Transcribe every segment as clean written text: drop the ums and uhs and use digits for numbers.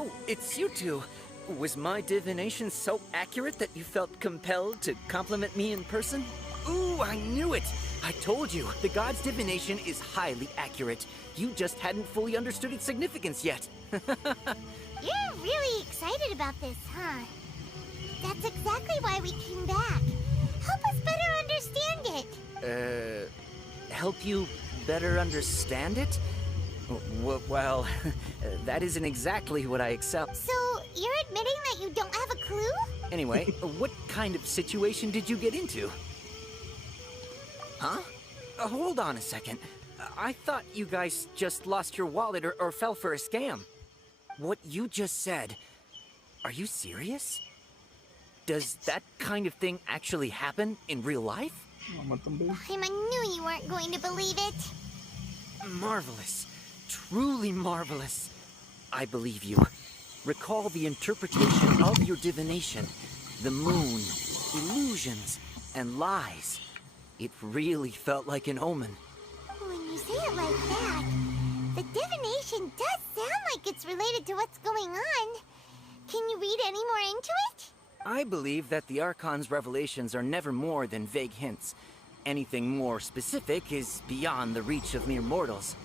Oh, it's you two. Was my divination so accurate that you felt compelled to compliment me in person? Ooh, I knew it! I told you, the god's divination is highly accurate. You just hadn't fully understood its significance yet. You're really excited about this, huh? That's exactly why we came back. Help us better understand it. Help you better understand it? Well, that isn't exactly what I accept. So, you're admitting that you don't have a clue? Anyway, what kind of situation did you get into? Huh? Hold on a second. I thought you guys just lost your wallet or fell for a scam. What you just said, are you serious? Does that kind of thing actually happen in real life? I knew you weren't going to believe it. Marvelous. Truly marvelous. I believe you. Recall the interpretation of your divination. The moon, illusions, and lies. It really felt like an omen. When you say it like that, the divination does sound like it's related to what's going on. Can you read any more into it? I believe that the Archon's revelations are never more than vague hints. Anything more specific is beyond the reach of mere mortals.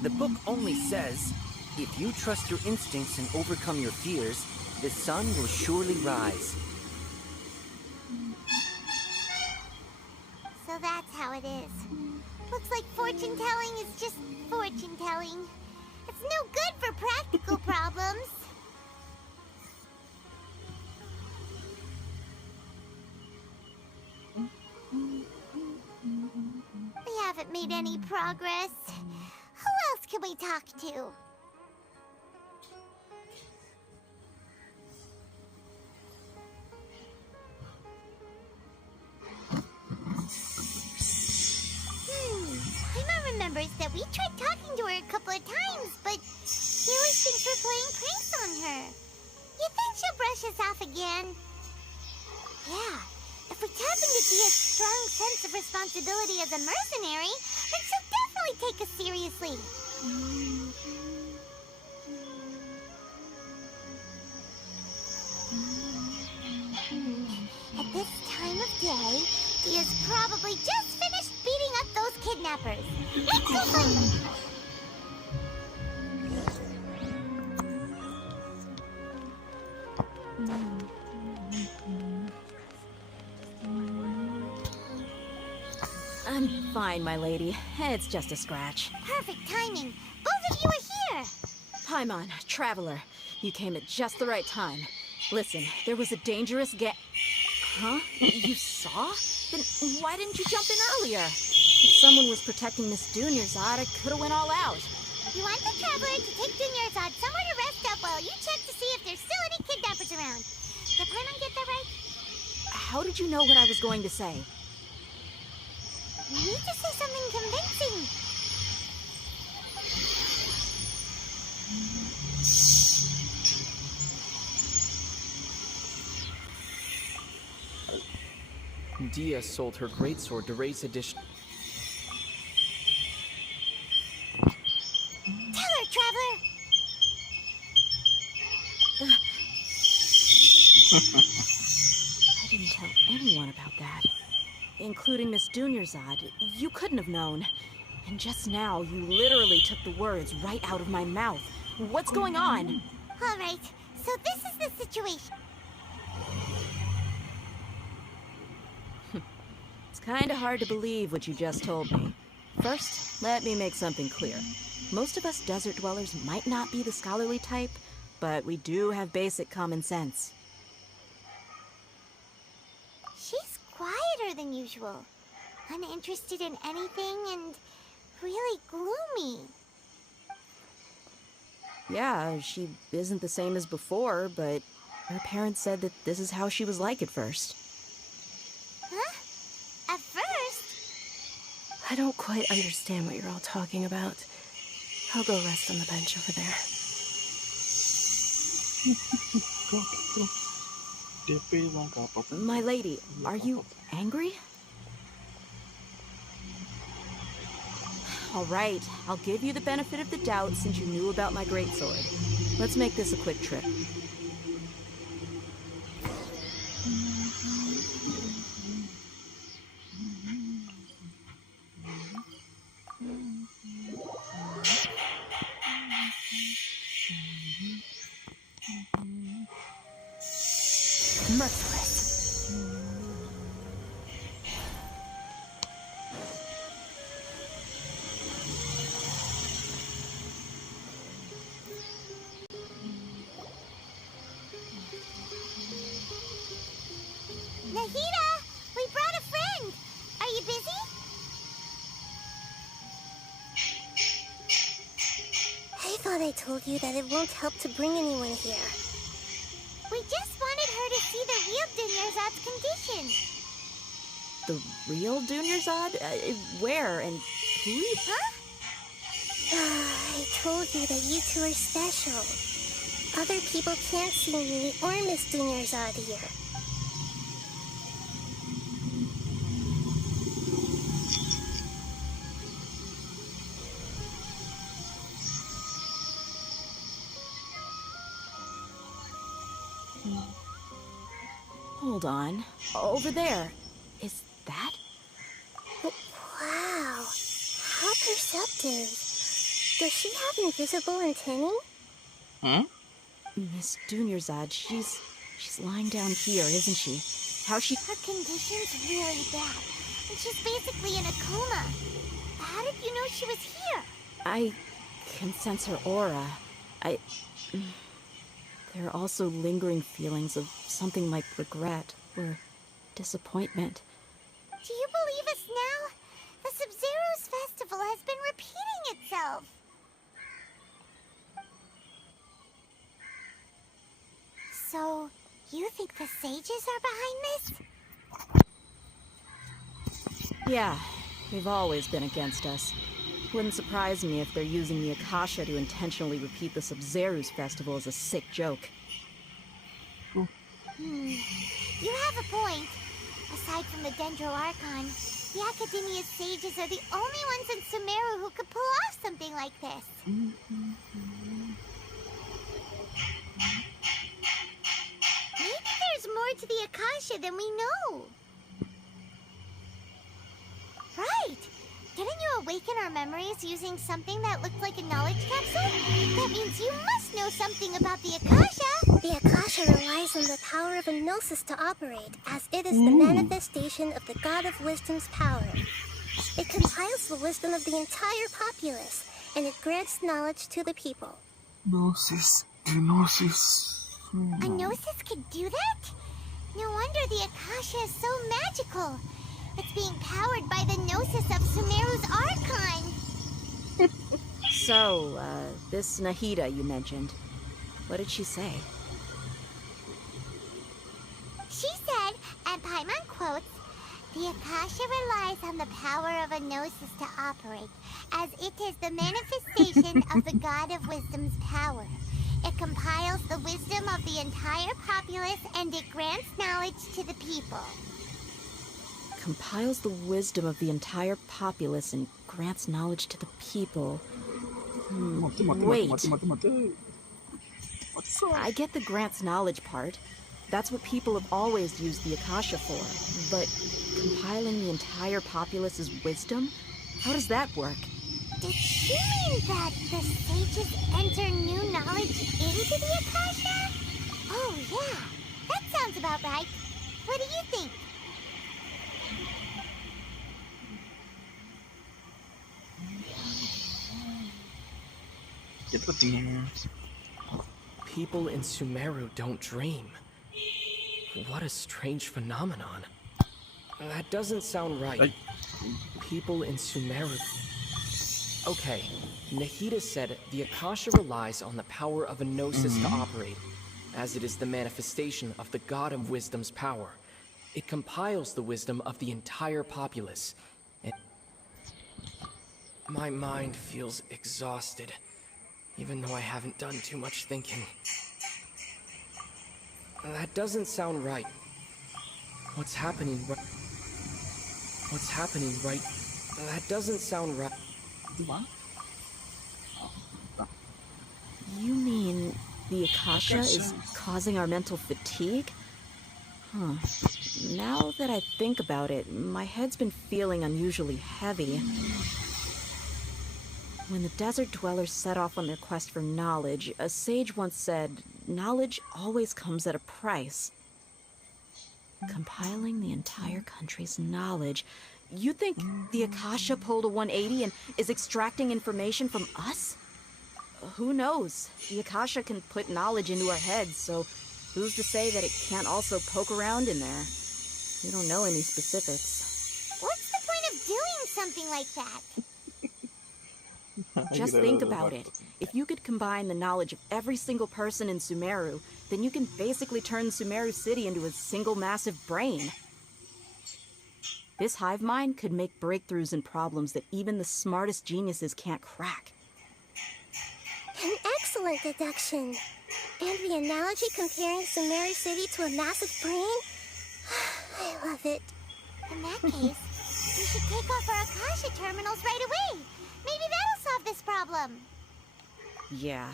The book only says, if you trust your instincts and overcome your fears, the sun will surely rise. So that's how it is. Looks like fortune-telling is just fortune-telling. It's no good for practical problems. We haven't made any progress. Who else can we talk to? Paimon remembers that we tried talking to her a couple of times, but she always thinks we're playing pranks on her. You think she'll brush us off again? Yeah, if we tap into Dia's strong sense of responsibility as a mercenary, then she'll definitely take us seriously. At this time of day, Dia's probably just finished beating up those kidnappers. Let's go find them! I'm fine, my lady. It's just a scratch. Perfect timing. Both of you are here. Paimon, traveler. You came at just the right time. Listen, there was a dangerous Huh? You saw? Then why didn't you jump in earlier? If someone was protecting Miss Dunyarzad, I could have went all out. You want the traveler to take Dunyarzad somewhere to rest up while you check to see if there's still any kidnappers around. Did Paimon get that right? How did you know what I was going to say? You need to say something convincing. Dia sold her greatsword to raise addition. Tell her, traveler! I didn't tell anyone about that. Including Miss Dunyarzad. You couldn't have known. And just now, you literally took the words right out of my mouth. What's going on? All right, so this is the situation. It's kinda hard to believe what you just told me. First, let me make something clear. Most of us desert dwellers might not be the scholarly type, but we do have basic common sense. She's quieter than usual. Uninterested in anything and really gloomy. Yeah, she isn't the same as before, but her parents said that this is how she was like at first. Huh? At first? I don't quite understand what you're all talking about. I'll go rest on the bench over there. My lady, are you angry? All right, I'll give you the benefit of the doubt since you knew about my greatsword. Let's make this a quick trip. Merciless. Nahida, we brought a friend. Are you busy? I thought I told you that it won't help to bring anyone here. We just wanted her to see the real Dunyarzad's condition. The real Dunyarzad? Where and who? Huh? I told you that you two are special. Other people can't see me or Miss Dunyarzad here. Hold on. Over there. Is that? Wow, how perceptive. Does she have invisible antennae? Miss Dunyarzad, she's lying down here, isn't she? How's she? Her condition's really bad, and she's basically in a coma. How did you know she was here? I can sense her aura. There are also lingering feelings of something like regret or disappointment. Do you believe us now? The Sub-Zero's festival has been repeating itself. So, you think the sages are behind this? Yeah, they've always been against us. Wouldn't surprise me if they're using the Akasha to intentionally repeat the Sub-Zero's festival as a sick joke. You have a point. Aside from the Dendro Archon, the Academia's sages are the only ones in Sumeru who could pull off something like this. Maybe there's more to the Akasha than we know. Right! Didn't you awaken our memories using something that looked like a knowledge capsule? That means you must know something about the Akasha! The Akasha relies on the power of a gnosis to operate, as it is the manifestation of the God of Wisdom's power. It compiles the wisdom of the entire populace, and it grants knowledge to the people. Gnosis. A gnosis could do that? No wonder the Akasha is so magical. It's being powered by the gnosis of Sumeru's Archon. So, this Nahida you mentioned, what did she say? She said, and Paimon quotes, "The Akasha relies on the power of a gnosis to operate, as it is the manifestation of the God of Wisdom's power. It compiles the wisdom of the entire populace and it grants knowledge to the people." Compiles the wisdom of the entire populace and grants knowledge to the people. Wait. I get the grants knowledge part. That's what people have always used the Akasha for. But compiling the entire populace's wisdom? How does that work? Did she mean that the sages enter new knowledge into the Akasha? Oh yeah, that sounds about right. What do you think? People in Sumeru don't dream. What a strange phenomenon. That doesn't sound right. People in Sumeru... Okay, Nahida said the Akasha relies on the power of a gnosis to operate, as it is the manifestation of the God of Wisdom's power. It compiles the wisdom of the entire populace. And my mind feels exhausted, even though I haven't done too much thinking. That doesn't sound right. What's happening right... That doesn't sound right. Di ba? You mean the Akasha is causing our mental fatigue? Huh. Now that I think about it, my head's been feeling unusually heavy. When the desert dwellers set off on their quest for knowledge, a sage once said, knowledge always comes at a price. Compiling the entire country's knowledge. You think the Akasha pulled a 180 and is extracting information from us? Who knows? The Akasha can put knowledge into our heads, so who's to say that it can't also poke around in there? We don't know any specifics. What's the point of doing something like that? Just think about it. If you could combine the knowledge of every single person in Sumeru, then you can basically turn Sumeru City into a single massive brain. This hive mind could make breakthroughs in problems that even the smartest geniuses can't crack. An excellent deduction. And the analogy comparing Sumeru City to a massive brain? I love it. In that case, we should take off our Akasha terminals right away. Maybe that'll solve this problem. Yeah,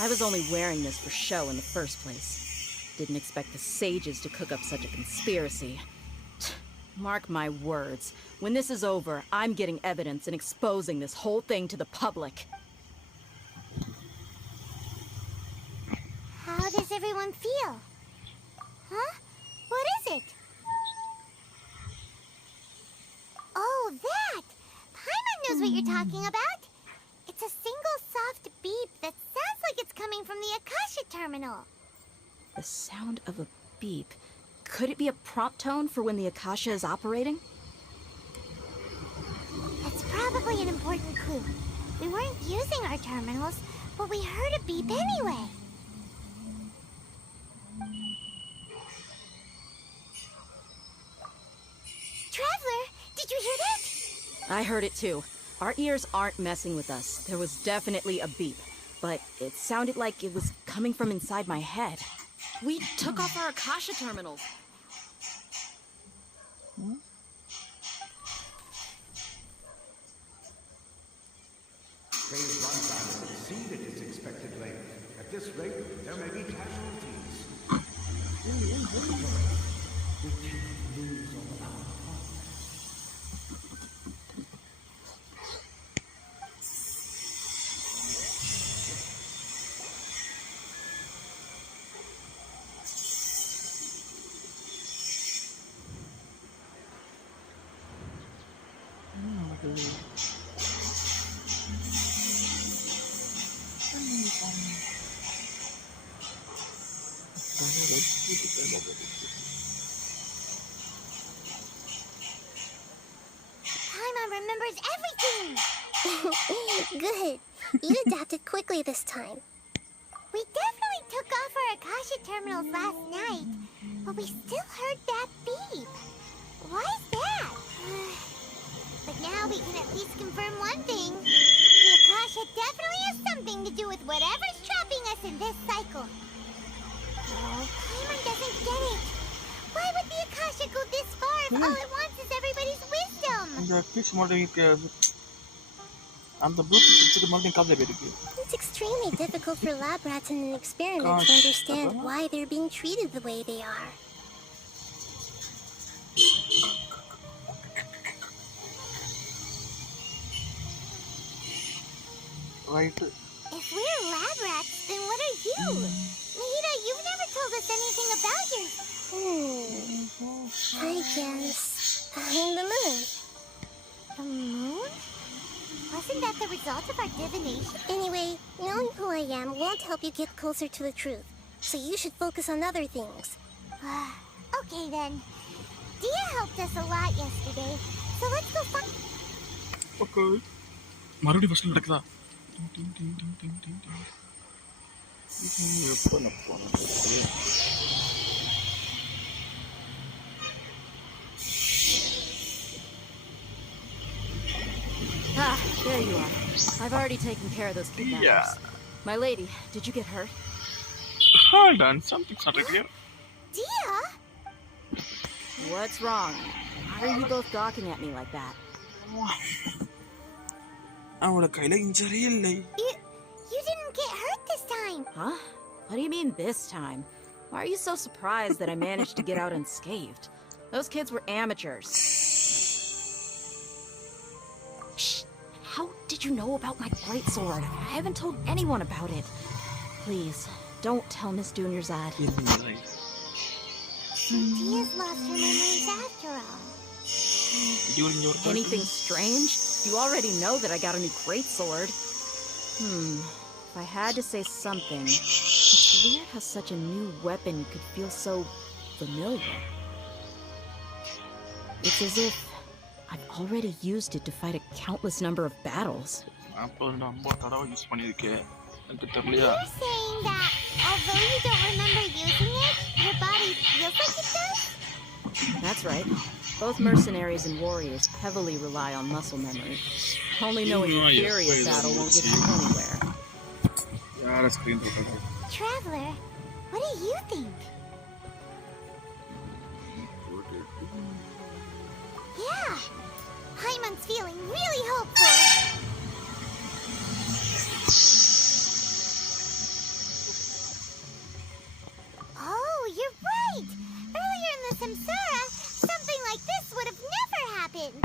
I was only wearing this for show in the first place. Didn't expect the sages to cook up such a conspiracy. Mark my words, when this is over, I'm getting evidence and exposing this whole thing to the public. How does everyone feel? Huh? What is it? Oh, that! Paimon knows what you're talking about. It's a single soft beep that sounds like it's coming from the Akasha terminal. The sound of a beep. Could it be a prompt tone for when the Akasha is operating? That's probably an important clue. We weren't using our terminals, but we heard a beep anyway. Traveler, did you hear that? I heard it too. Our ears aren't messing with us. There was definitely a beep, but it sounded like it was coming from inside my head. We took off our Akasha terminals. Phase runtime has exceeded its expected length. At this rate, there may be casualties. We can't lose all our progress. Paimon remembers everything! Good. You adapted quickly this time. We definitely took off our Akasha terminals last night, but we still heard that beep. Why is that? But now we can at least confirm one thing. The Akasha definitely has something to do with whatever's trapping us in this cycle. Oh, Paimon doesn't get it. Why would the Akasha go this far if all it wants is everybody's wisdom? It's extremely difficult for lab rats in an experiment to understand why they're being treated the way they are. Right. If we're lab rats, then what are you? Nahida, you've never told us anything about your... I guess I'm the moon. The moon? Wasn't that the result of our divination? Anyway, knowing who I am won't help you get closer to the truth. So you should focus on other things. Okay then. Dia helped us a lot yesterday, so let's go find... Okay. மறுபடியும் ஃபர்ஸ்ட்ல நடக்குதா? Ah, there you are. I've already taken care of those kidnappers. Yeah. My lady, did you get hurt? Hold on, something's not right here. Dia? What's wrong? Why are you both gawking at me like that? അവളെ കയ്യിലെ injury ഇല്ലേ? You didn't get hurt this time. Huh? What do you mean this time? Why are you so surprised that I managed to get out unscathed? Those kids were amateurs. Shh! How did you know about my greatsword? I haven't told anyone about it. Please, don't tell Miss Dunyarzad. So Dia's lost her memories after all. During your Anything strange? You already know that I got a new greatsword. If I had to say something, it's weird how such a new weapon could feel so familiar. It's as if I've already used it to fight a countless number of battles. அப்போ நம்ம தடவை use பண்ணிருக்கேன். எனக்கு தெரியலையா? You're saying that although you don't remember using it, your body feels like it does? That's right. Both mercenaries and warriors heavily rely on muscle memory. Only knowing the theory of battle won't get you anywhere. யார screen போடுறது? Traveler, what do you think? Yeah, Hyman's feeling really hopeful. Oh, you're right. Earlier in the Samsara, something like this would have never happened.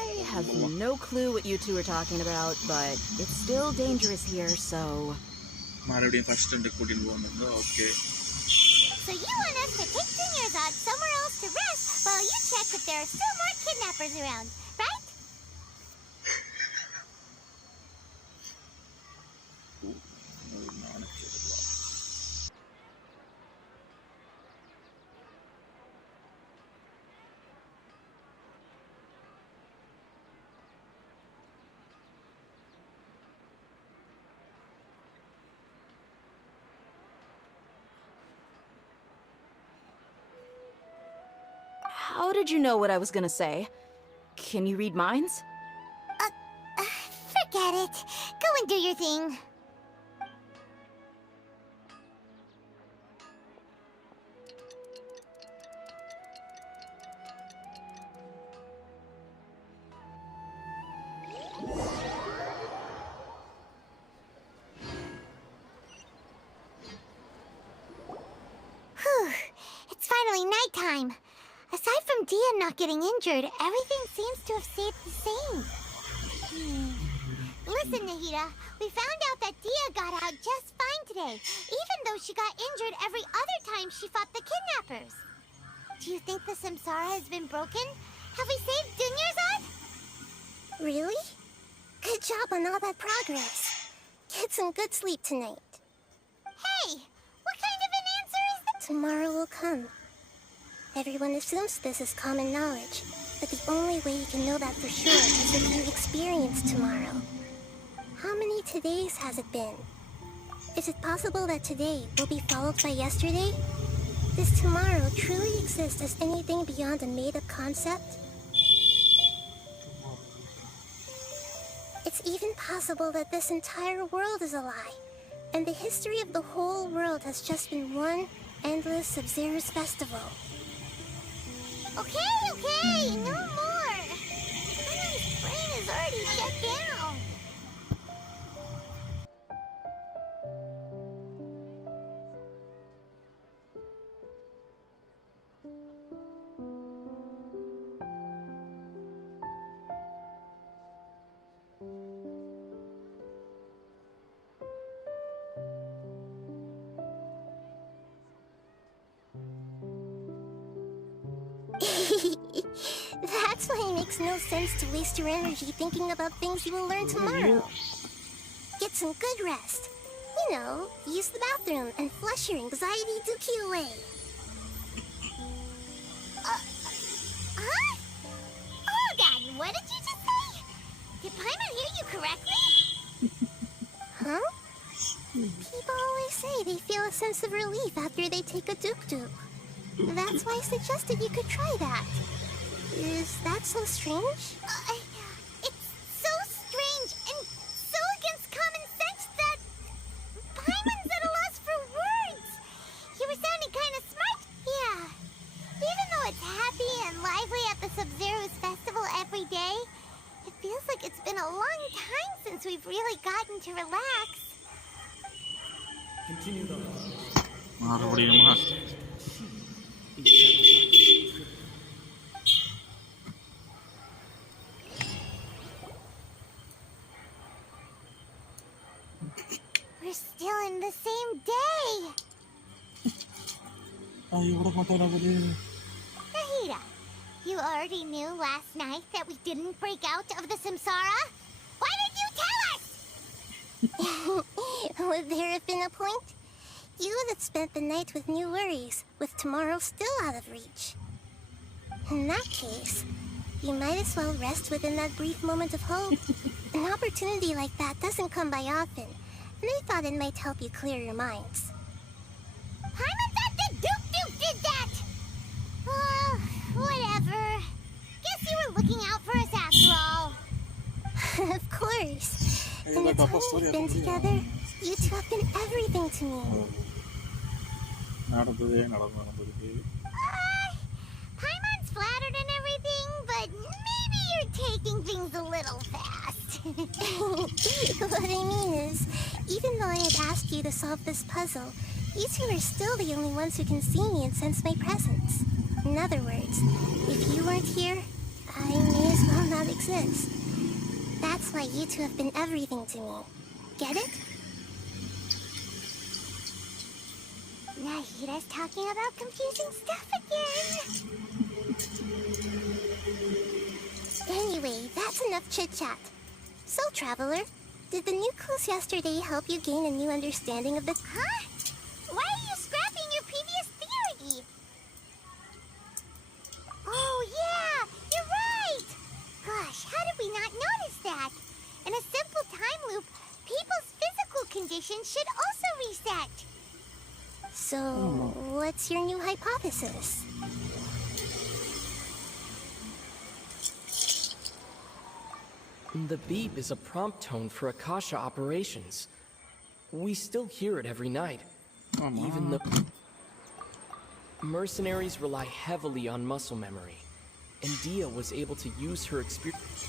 I have no clue what you two are talking about, but it's still dangerous here, so... மறுபடியும் first stand கூட்டிட்டு போவாங்க. Okay. So you want us to take Dunyarzad somewhere else to rest while you check if there are still more kidnappers around, right? How did you know what I was gonna say? Can you read minds? Forget it. Go and do your thing. Whew. It's finally nighttime. Aside from Dia not getting injured, everything seems to have stayed the same. Listen, Nahida, we found out that Dia got out just fine today, even though she got injured every other time she fought the kidnappers. Do you think the Samsara has been broken? Have we saved Dunyarzad? Really? Good job on all that progress. Get some good sleep tonight. Hey, what kind of an answer is that? Tomorrow will come. Everyone assumes this is common knowledge, but the only way you can know that for sure is if you experience tomorrow. How many todays has it been? Is it possible that today will be followed by yesterday? Does tomorrow truly exist as anything beyond a made-up concept? It's even possible that this entire world is a lie, and the history of the whole world has just been one endless Sub-Zero's festival. Okay, no more. Hyman's brain is already shut down. That's why it makes no sense to waste your energy thinking about things you will learn tomorrow. Get some good rest. You know, use the bathroom and flush your anxiety dookie away. Huh? Hold on, what did you just say? Did Paimon hear you correctly? Huh? People always say they feel a sense of relief after they take a duk-duk. That's why I suggested you could try that. Is that so strange? It's so strange and so against common sense that Paimon's at a loss for words. You were sounding kind of smart. Yeah. Even though it's happy and lively at the Sub-Zero's festival every day, It feels like it's been a long time since we've really gotten to relax. Continue the மறுபடியுமா We're still in the same day. ഇവിടെ മാത്രം Nahida, you already knew last night that we didn't break out of the samsara? Why did you tell us? Would there have been a point? You would have spent the night with new worries, with tomorrow still out of reach. In that case, you might as well rest within that brief moment of hope. An opportunity like that doesn't come by often, and I thought it might help you clear your minds. Paimon thought the Duke did that! Whatever. Guess you were looking out for us after all. Of course. In the time we've been together, you two have been everything to me. Paimon's flattered and everything, but maybe you're taking things a little fast. What I mean is, even though I had asked you to solve this puzzle, you two are still the only ones who can see me and sense my presence. In other words, if you weren't here, I may as well not exist. That's why you two have been everything to me. Get it? Nahida's talking about confusing stuff again. Anyway, that's enough chit-chat. So, Traveler, did the new clues yesterday help you gain a new understanding of the... Huh? Why are you scrapping your previous theory? Oh, yeah! You're right! Gosh, how did we not notice that? In a simple time loop, people's physical conditions should also reset. So, what's your new hypothesis? The beep is a prompt tone for Akasha operations. We still hear it every night. Even though mercenaries rely heavily on muscle memory, and Dia was able to use her experience.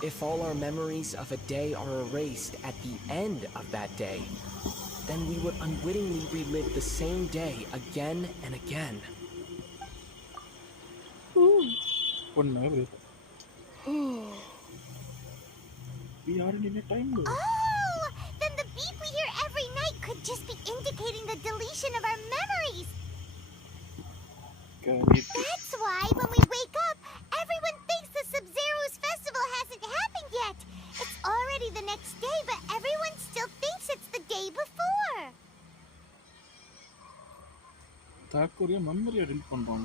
If all our memories of a day are erased at the end of that day, then we would unwittingly relive the same day again and again. We are in a time loop. Oh! Then the beep we hear every night could just be indicating the deletion of our memories. That's why when we wake up, everyone thinks the Sub-Zero's festival hasn't happened yet. It's already the next day, but everyone still thinks it's the day before.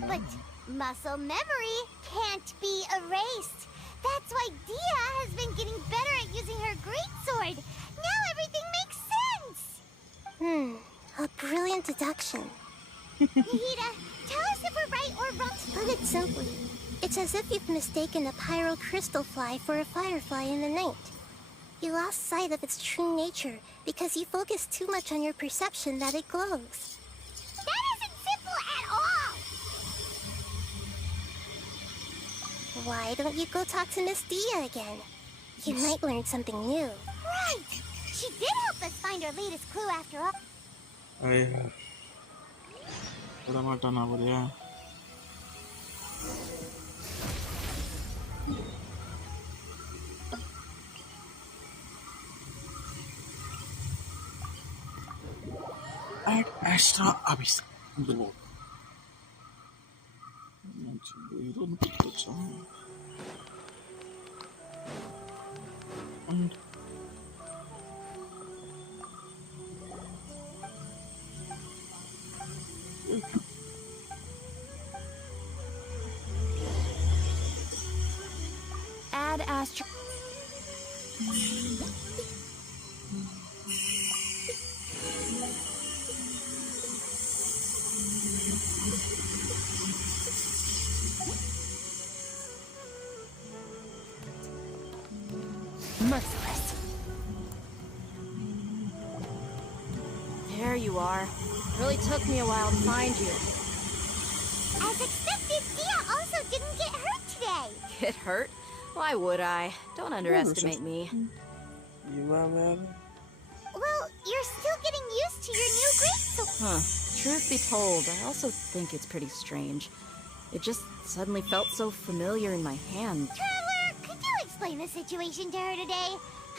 But muscle memory can't be erased. That's why Dia has been getting better at using her greatsword. Now everything makes sense. A brilliant deduction. Nahida, tell us if we're right or wrong. To put it simply, it's as if you've mistaken a pyro crystal fly for a firefly in the night. You lost sight of its true nature because you focused too much on your perception that it glows. That isn't simple at all. Why don't you go talk to Miss Dia again? You might learn something new. Right. She did help us find our latest clue after all. Add extra abyss. Add astro. Merciless. There you are. Really took me a while to find you. As As expected, Dia also didn't get hurt today. Get hurt? Why would I? Don't underestimate me. Well, you're still getting used to your new grade, so... Truth be told, I also think it's pretty strange. It just suddenly felt so familiar in my hand. Traveler, could you explain the situation to her today?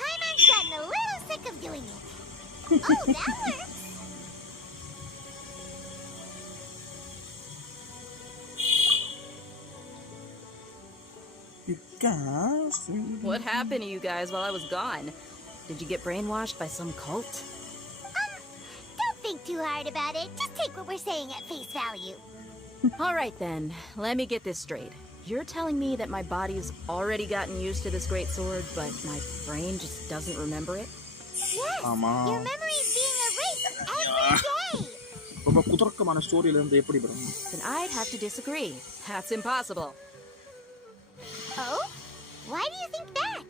Paimon's gotten a little sick of doing it. Oh, that works. What happened to you guys while I was gone? Did you get brainwashed by some cult? Don't think too hard about it. Just take what we're saying at face value. All right then, let me get this straight. You're telling me that my body's already gotten used to this great sword, but my brain just doesn't remember it? Yes, your memory's being erased every day. Then I'd have to disagree. That's impossible. Oh? Why do you think that?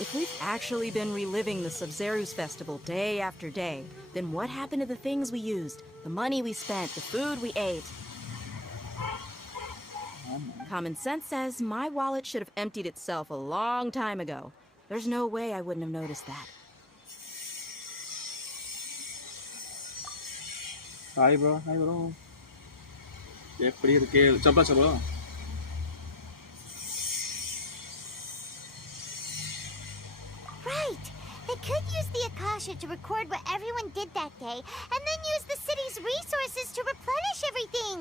If we've actually been reliving the Sub-Zeru's festival day after day, then what happened to the things we used, the money we spent, the food we ate? Common sense says my wallet should have emptied itself a long time ago. There's no way I wouldn't have noticed that. Hi bro. எப்படி இருக்கு சப்பா Right. They could use the Akasha to record what everyone did that day, and then use the city's resources to replenish everything.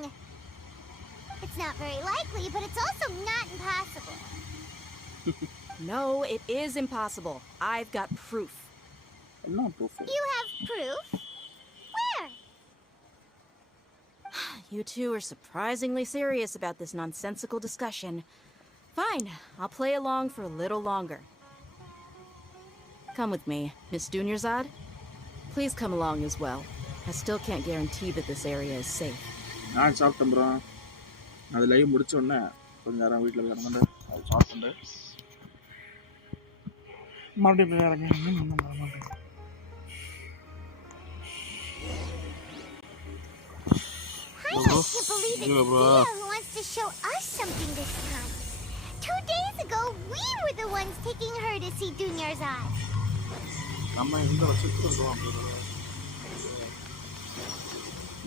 It's not very likely, but it's also not impossible. No, it is impossible. I've got proof. No proof. You have proof? Where? You two are surprisingly serious about this nonsensical discussion. Fine, I'll play along for a little longer. Come with me, Miss Dunyarzad. Please come along as well. I still can't guarantee that this area is safe. நான் சாப்பிட்டேன் bro. அது live முடிச்ச உடனே கொஞ்ச நேரம் வீட்ல கிடந்து அது சாப்பிட்டேன். மறுபடியும் வேற I can't believe it's Dia who wants to show us something this time. 2 days ago, we were the ones taking her to see Dunyarzad. நம்ம இந்த வருஷத்துக்கு இருக்கோம்.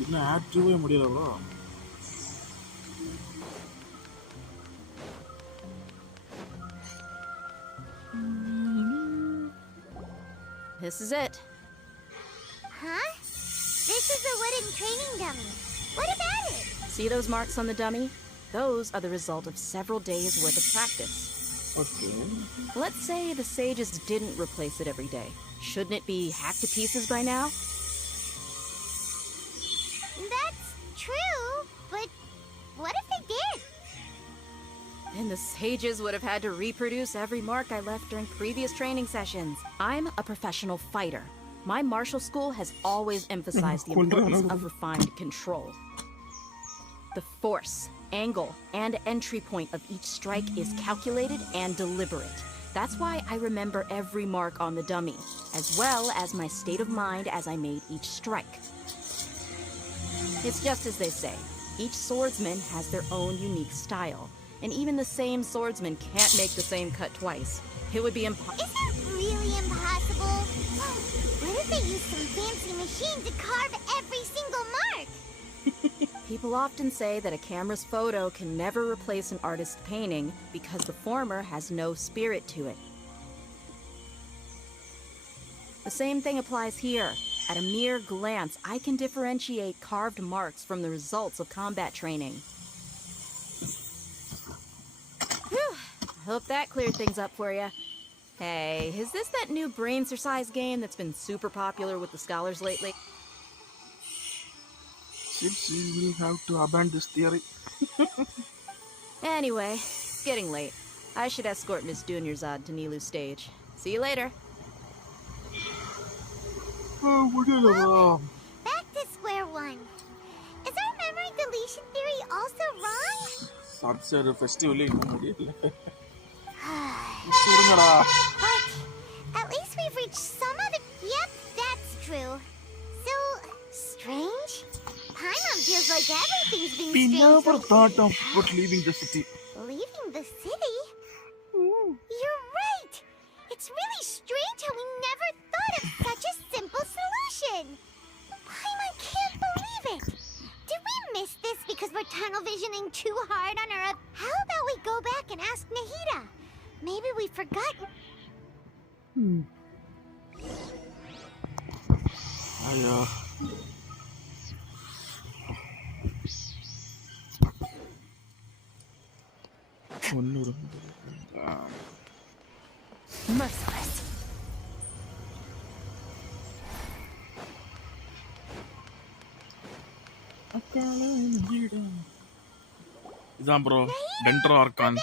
இன்னும் ஆக்டிவே முடியல bro. This is it. Huh? This is a wooden training dummy. What about it? See those marks on the dummy? Those are the result of several days' worth of practice. Okay. Let's say the sages didn't replace it every day. Shouldn't it be hacked to pieces by now? That's true, but what if they did? Then the sages would have had to reproduce every mark I left during previous training sessions. I'm a professional fighter. My martial school has always emphasized the importance of refined control. The force, angle, and entry point of each strike is calculated and deliberate. That's why I remember every mark on the dummy, as well as my state of mind as I made each strike. It's just as they say, each swordsman has their own unique style, and even the same swordsman can't make the same cut twice. It would be impossible. Is that really impossible? What if they use some fancy machine to carve every single mark? People often say that a camera's photo can never replace an artist's painting because the former has no spirit to it. The same thing applies here. At a mere glance, I can differentiate carved marks from the results of combat training. Whew. I hope that cleared things up for you. Hey, is this that new brain exercise game that's been super popular with the scholars lately? Since we will have to abandon this theory. Anyway, it's getting late. I should escort Miss Dunyarzad to Nilu's stage. See you later. Back to square one. Is our memory deletion theory also wrong? Sub-Zero festival இன்னும் முடியல. But at least we've reached some other... Yep, that's true. So, strange? Paimon feels Feels like everything's been We strange never lately. thought of leaving the city. Leaving the city? You're right! It's really strange how we never thought of such a simple solution! I can't believe it! Did we miss this because we're tunnel visioning too hard on our... How about we go back and ask Nahida? Maybe we forgot... ஐயோ ஒன்று Merciless. இதான் bro டென்ட்ரோ argon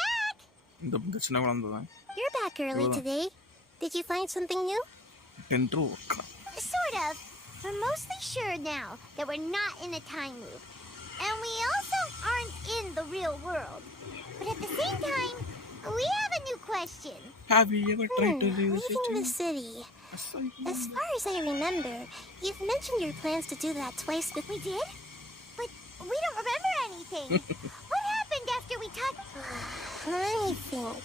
இந்த சின்ன குழந்தை தான். You're back early today. Did you find something new? Dendro Archon. Sort of. We're mostly sure now that we're not in a time loop. And we also aren't in the real world. But at the same time, we have a new question. Have you ever tried to leave Leaving the city. As far as I remember, you've mentioned your plans to do that twice before. We did? But we don't remember anything. What happened after we talked? Let me think.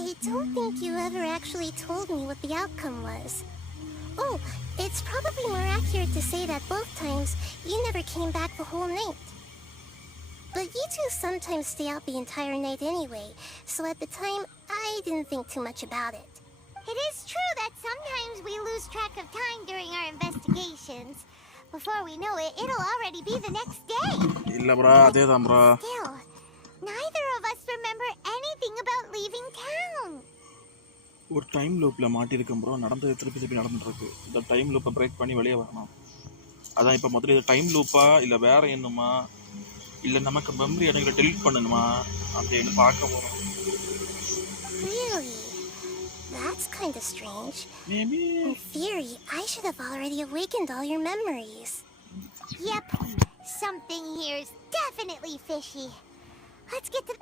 I don't think you ever actually told me what the outcome was. Oh, it's probably more accurate to say that both times you never came back the whole night. But you two sometimes stay out the entire night anyway, so at the time, I didn't think too much about it. It is true that sometimes we lose track of time during our investigations. Before we know it, it'll already be the next day. இல்ல bro அதேதான் bro. Still, neither of us remember anything about leaving town. ஒரு time லூப்ல மாட்டிருக்கோம் bro. நடந்தது திருப்பி நடந்துட்டு இருக்கு. இந்த time லூப்பை break பண்ணி வெளியே வரணும். அதான் இப்போ முதல்ல இது டைம் லூப்பா இல்லை வேற என்னமா இல்லை நமக்கு மெமரி இடங்களை டெலீட் பண்ணணுமா அப்படின்னு பார்க்க போகிறோம். Really? That's kind of strange. Maybe. In theory, I should have already awakened all your memories. Yep, something here is definitely fishy. Let's get to...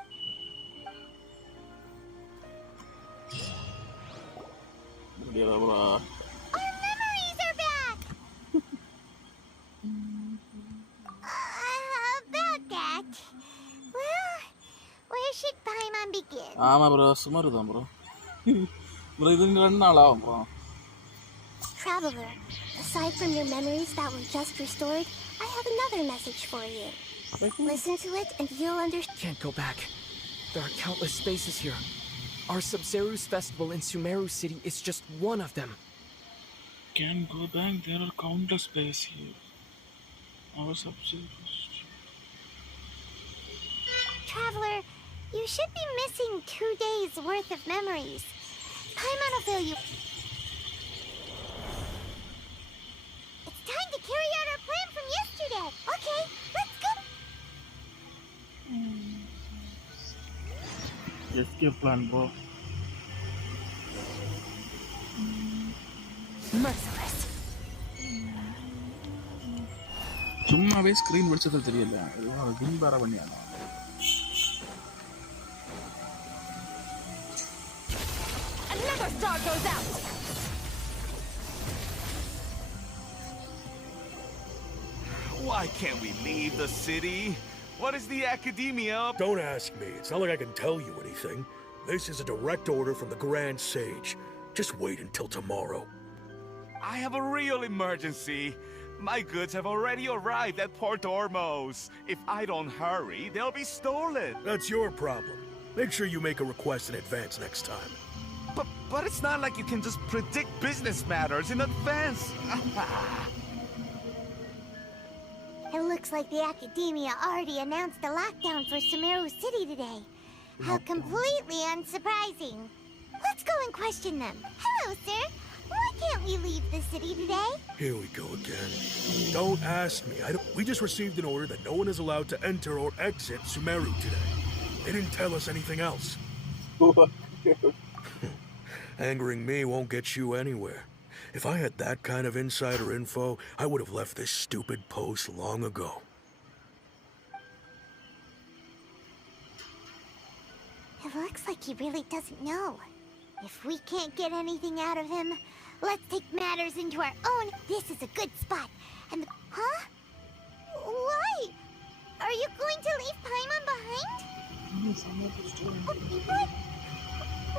Our memories are back! About that... Well, where should Paimon begin? ஆமாம் bro சுமாரு தான் bro. Bro இது 2 நாள் ஆகும் bro. Traveler, aside from your memories that were just restored, I have another message for you. Listen to it and you'll understand. Can't go back. There are countless spaces here. Our Sub-Zero's festival in Sumeru City is just one of them. Can't go back. There are countless spaces here. Our Sub-Zero's. Traveler, you should be missing 2 days worth of memories. Paimon will fill you... It's time to carry out our plan from yesterday. Okay, let's go. Escape plan bro. Merciless. சும்மாவே screen வெடிச்சது தெரியல. Win பார பண்ணியாங்க. Another star goes out. Why can't we leave the city? What is the academia up? Don't ask me. It's not like I can tell you anything. This is a direct order from the Grand Sage. Just wait until tomorrow. I have a real emergency. My goods have already arrived at Port Ormos. If I don't hurry, they'll be stolen. That's your problem. Make sure you make a request in advance next time. But it's not like you can just predict business matters in advance. It looks like the academia already announced a lockdown for Sumeru City today. How completely unsurprising. Let's go and question them. Hello, sir. Why can't we leave the city today? Here we go again. Don't ask me. We just received an order that no one is allowed to enter or exit Sumeru today. They didn't tell us anything else. Angering me won't get you anywhere. If I had that kind of insider info, I would have left this stupid post long ago. It looks like he really doesn't know. If we can't get anything out of him, let's take matters into our own... This is a good spot. And the... Huh? Why? Are you going to leave Paimon behind? But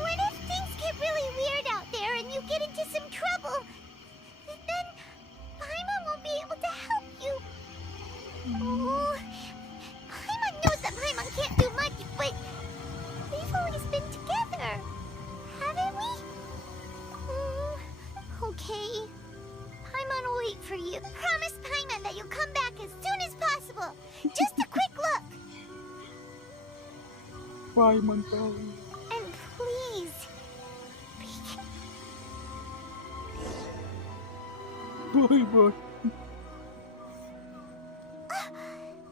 what if things get really weird out there and you get into some trouble? Then Paimon won't be able to help you. Oh, Paimon knows that Paimon can't do much, but we've always been together, haven't we? Okay. Paimon will wait for you. Promise Paimon that you'll come back as soon as possible. Just a quick look. Paimon. And please. Bye.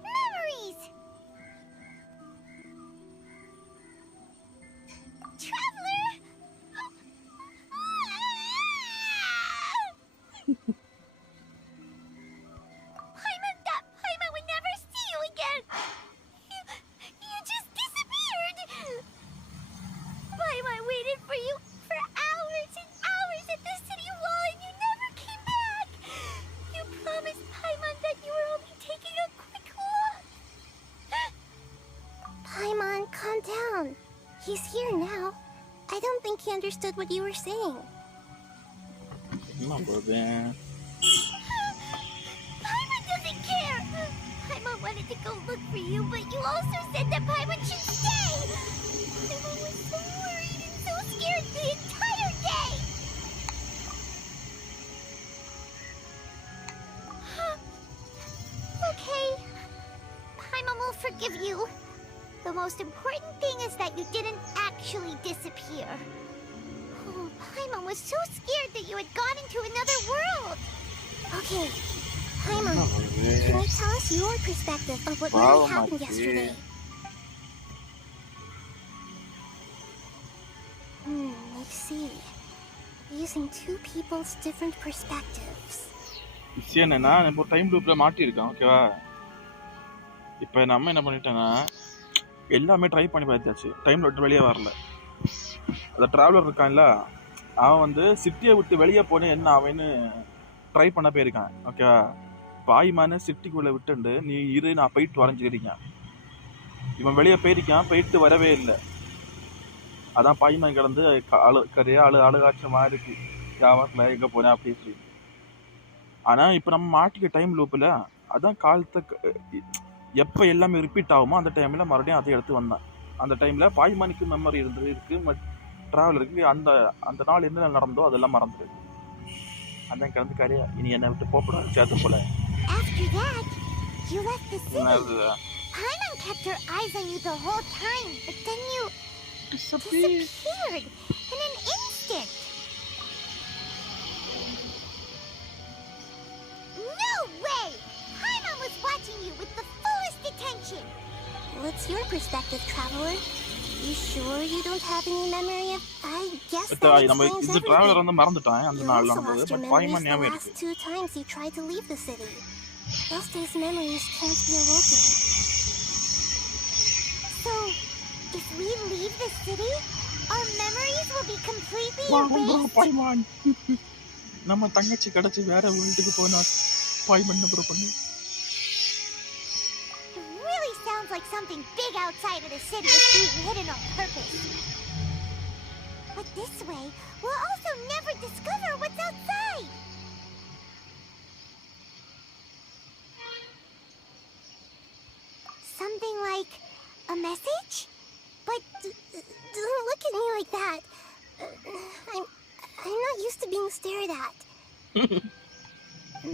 Memories! Traveler! Paimon would never see you again! You just disappeared! Paimon waited for you for hours and hours at the city wall and you never came back! You promised Paimon that you were only taking a quick look! Paimon, calm down. He's here now. I don't think he understood what you were saying. No, brother. Paimon doesn't care! Paimon wanted to go look for you, but you also said that Paimon should stay! Paimon was so worried and so scared the entire day! Okay. Paimon will forgive you. The most important thing is that you didn't actually disappear. Oh, Paimon was so scared that you had gone into another world! Okay. Paimon, can you tell us your perspective of what really happened yesterday? I see. Using two people's different perspectives. விஷயம் என்னன்னா இப்போ time லூப்ல மாட்டியிருக்கோம் ஓகேவா இப்போ நம்ம என்ன பண்ணிட்டோன்னா எல்லாமே try பண்ணி பார்த்தாச்சு டைம் விட்டு வெளியே வரல அந்த ட்ராவலர் இருக்கான்ல அவன் வந்து சிட்டியை விட்டு வெளியே போனே என்ன அவன்னு ட்ரை பண்ண போயிருக்கான் ஓகேவா பாய்மான சிட்டிக்குள்ளே விட்டுண்டு நீ இரு நான் போயிட்டு வரைஞ்சிக்கிறீங்க இவன் வெளியே போயிருக்கான் போயிட்டு வரவே இல்லை அதான் பாய்மான் கிடந்து அழுகாட்சமாக இருக்கு யாவத்தில் எங்கே போனேன் அப்படி இப்படி ஆனால் இப்போ நம்ம மாட்டிக்க டைம் லூப்பில் அதான் காலத்தை எப்போ எல்லாமே ரிப்பீட் ஆகுமோ அந்த டைமில் மறுபடியும் அதை எடுத்து வந்தேன் அந்த டைமில் பாய்மானுக்கு மெமரி இருக்குது ட்ராவலருக்கு அந்த நாள் என்ன நடந்தோ அதெல்லாம் மறந்துடுது அதான் கிடந்து கரையா இனி என்னை விட்டு போகக்கூடாது சேர்த்து போல After that, you left the city. Paimon kept her eyes on you the whole time, but then you disappeared in an instant. No way! Paimon was watching you with the fullest attention. What's your perspective, traveler? You sure you don't have any memory of? I guess that explains everything. You also lost your memories the last 2 times you tried to leave the city. Those days' memories can't be awoken. So, if we leave the city, our memories will be completely erased? நம்ம தங்கச்சி கிடைச்சி வேற வீட்டுக்கு போனா பாய்மன் number பண்ணி It really sounds like something big outside of the city is being hidden on purpose. But this way, we'll also never discover what's outside. Something like a message? But don't look at me like that. I'm not used to being stared at.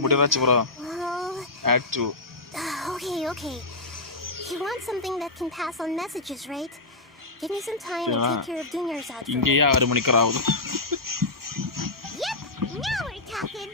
முடிவாச்சு bro. Well, Act 2. Okay. You want something that can pass on messages, right? Give me some time and take care of dinner's out for me. இங்கேயே 6 மணிக்கு ஆகுது. Yep, now we're talking.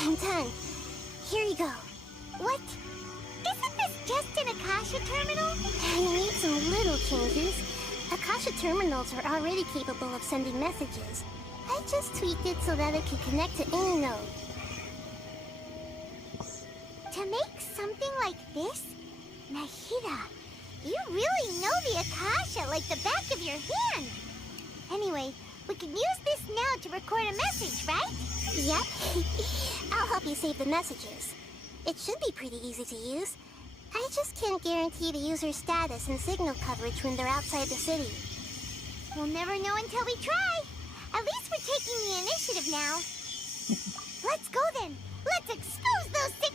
I'm done. Here you go. What? Isn't this just an Akasha terminal? You need some little changes. Akasha terminals are already capable of sending messages. I just tweaked it so that it could connect to any node. To make something like this? Nahida, you really know the Akasha like the back of your hand. Anyway, we can use this now to record a message, right? Yep. I'll help you save the messages. It should be pretty easy to use. I just can't guarantee the user's status and signal coverage when they're outside the city. We'll never know until we try. At least we're taking the initiative now. Let's go then. Let's expose those sick...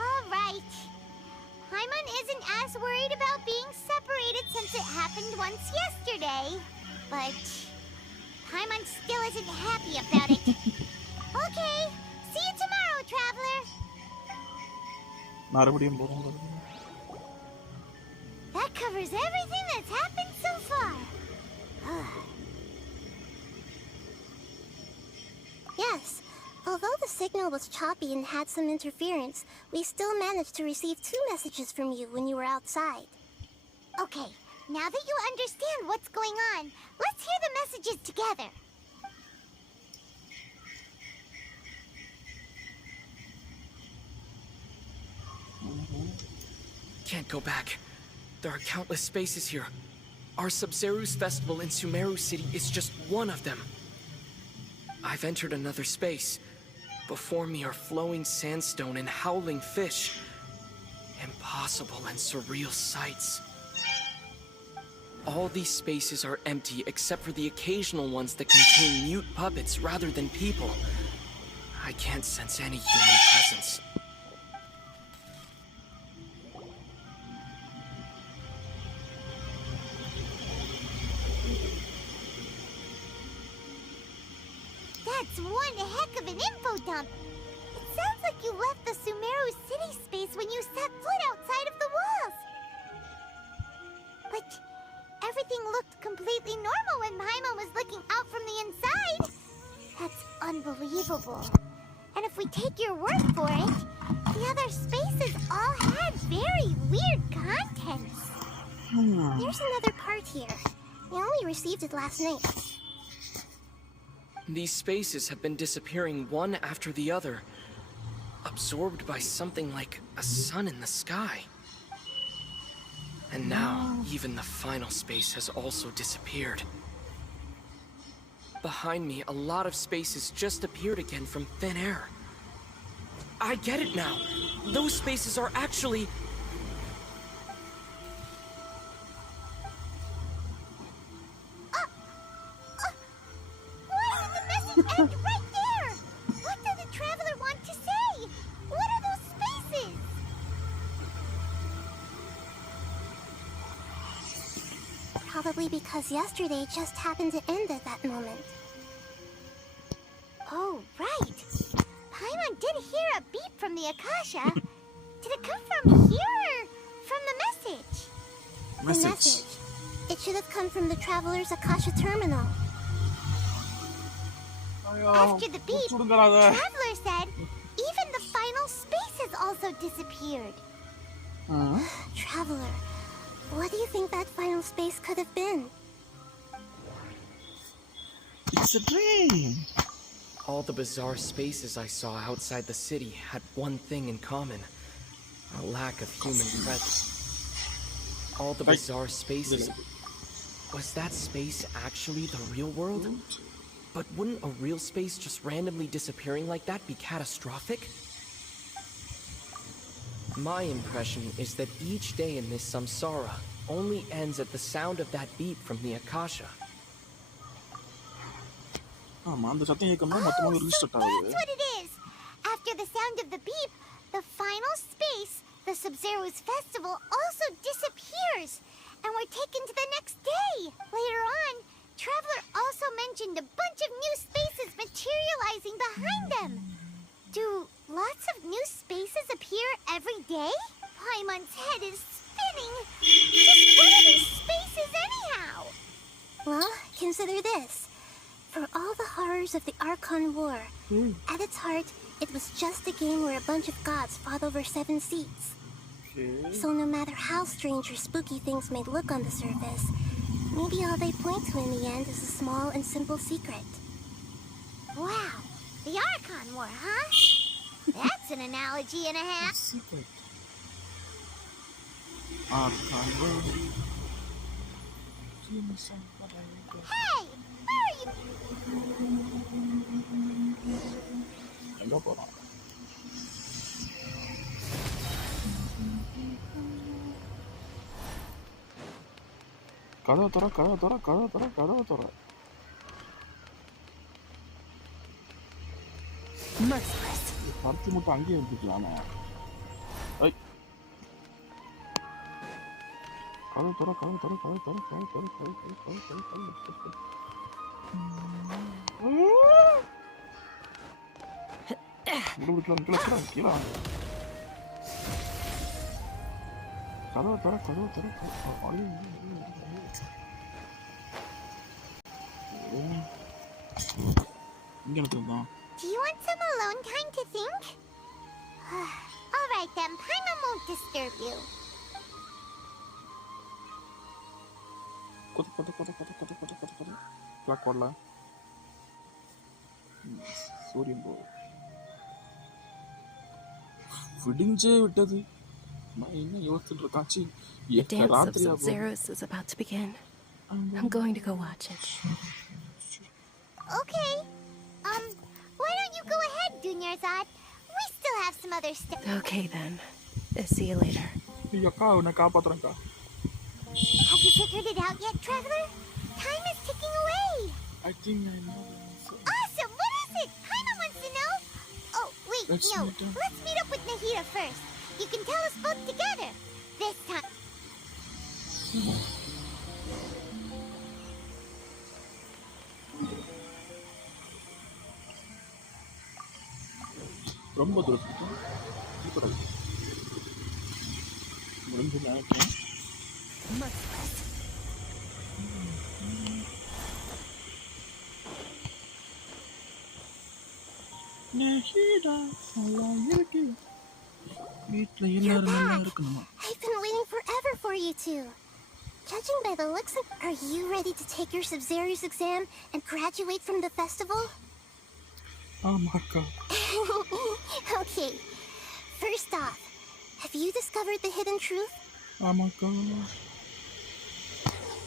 All right. Paimon isn't as worried about being separated since it happened once yesterday. But Paimon still isn't happy about it. Okay. See you tomorrow, Traveler. மறுபடியும் போறோம். That covers everything that's happened so far. Yes. Although the signal was choppy and had some interference, we still managed to receive 2 messages from you when you were outside. Okay, now that you understand what's going on, let's hear the messages together. Can't go back. There are countless spaces here. Our Sub-Zeru's festival in Sumeru City is just one of them. I've entered another space. Before me are flowing sandstone and howling fish. Impossible and surreal sights. All these spaces are empty except for the occasional ones that contain mute puppets rather than people. I can't sense any human presence. That's one heck of an info dump. It sounds like you left the Sumeru city space when you set foot outside of the walls. But everything looked completely normal when Paimon was looking out from the inside. That's unbelievable. And if we take your word for it, the other spaces all had very weird contents. There's another part here. We only received it last night. These spaces have been disappearing one after the other, absorbed by something like a sun in the sky. And now, even the final space has also disappeared. Behind me, a lot of spaces just appeared again from thin air. I get it now. Those spaces are actually... Why did the message end right there? What did the Traveler want to say? What are those spaces? Probably because yesterday just happened to end at that moment. Oh, right. Paimon did hear a beep from the Akasha. Did it come from here or from the message? The message. It should have come from the Traveler's Akasha terminal. After the beep, Traveler said even the final spaces also disappeared. Traveler, what do you think that final space could have been? It's a dream. All the bizarre spaces I saw outside the city had one thing in common. A lack of human presence. All the bizarre spaces... Was that space actually the real world? But wouldn't a real space just randomly disappearing like that be catastrophic? My impression is that each day in this samsara only ends at the sound of that beep from the Akasha. So that's what it is. After the sound of the beep, the final space, the Sub-Zeru's festival, also disappears. And we're taken to the next day. Later on, Traveler also mentioned a bunch of new spaces materializing behind them. Do lots of new spaces appear every day? Paimon's head is spinning. Just what are these spaces anyhow? Well, consider this. For all the horrors of the Archon War, at its heart, it was just a game where a bunch of gods fought over 7 seats. Okay. So no matter how strange or spooky things may look on the surface, maybe all they point to in the end is a small and simple secret. Wow, the Archon War, huh? That's an analogy and a half. Secret. Archon. Hey, where are you? எங்க போறோம்? கதவை தர. Merciless. பருத்தி மட்டும் அங்கேயே எடுத்துக்கலாமே. ஐய். கதவை தர. கீழே கதவை தர. இங்க எடுத்துருந்தோம். Do you want some alone time to think? All right then, Paimon won't disturb you. கொத்து. கிளாக் போடல. சூரியன் போ. விடிஞ்சே விட்டது. நான் என்ன யோசிச்சுட்டு இருக்காச்சு? The dance of Sub-Zeros is about to begin. I'm going to go watch it. Okay. Why don't you go ahead, Dunyarzad? We still have some other stuff. Okay then. See you later. அக்கா உன்னை காப்பாத்துறேன்க்கா. Have you figured it out yet, Traveler? Time is ticking away. I think I know. Awesome! What is it? Paimon wants to know. Oh, wait, Let's meet up with Nahida first. You can tell us both together. This time. ரொம்ப தூரத்துக்கு முடிஞ்சு நினைக்கிறேன். வீட்டுல எல்லாரும் நல்லா இருக்கணுமா? I've been waiting forever for you two. Judging by the looks of... Are you ready to take your Sub-Zero's exam and graduate from the festival? ஆமாக்கா. Okay. First off, have you discovered the hidden truth? ஆமாக்கா.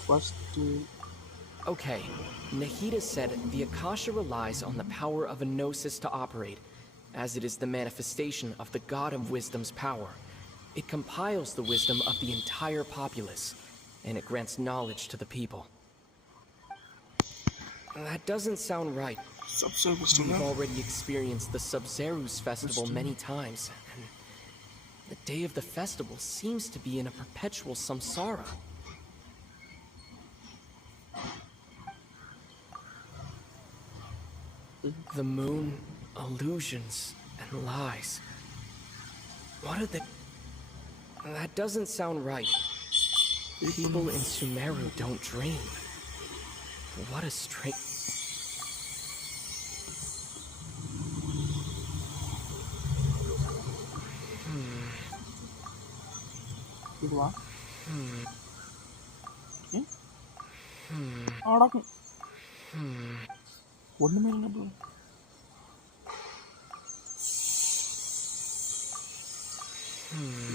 First. Okay, Nahida said the Akasha relies on the power of a gnosis to operate, as it is the manifestation of the God of Wisdom's power. It compiles the wisdom of the entire populace, and it grants knowledge to the people. That doesn't sound right. We've already experienced the Sub-Zero's festival many times, and the day of the festival seems to be in a perpetual samsara. The moon, illusions, and lies. What are they? That doesn't sound right. People in Sumeru don't dream. What a strange... இதுவா? ஆடாக்கும். ஒண்ணுமே இல்லை bro.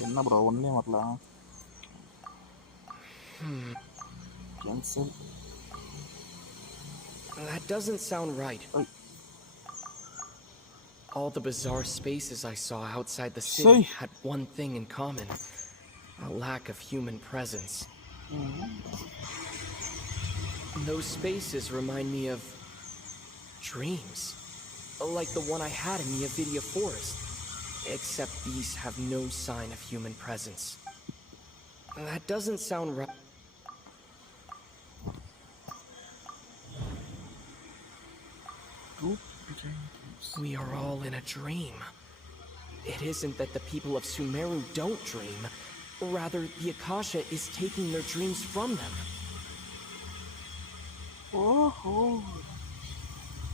என்ன bro ஒன்னே வரல. Cancel. That doesn't sound right. All the bizarre spaces I saw outside the city had one thing in common: a lack of human presence. Those spaces remind me of dreams, like the one I had in the Avidia Forest, except these have no sign of human presence. That doesn't sound right. We are all in a dream. It isn't that the people of Sumeru don't dream, rather the Akasha is taking their dreams from them. Oh.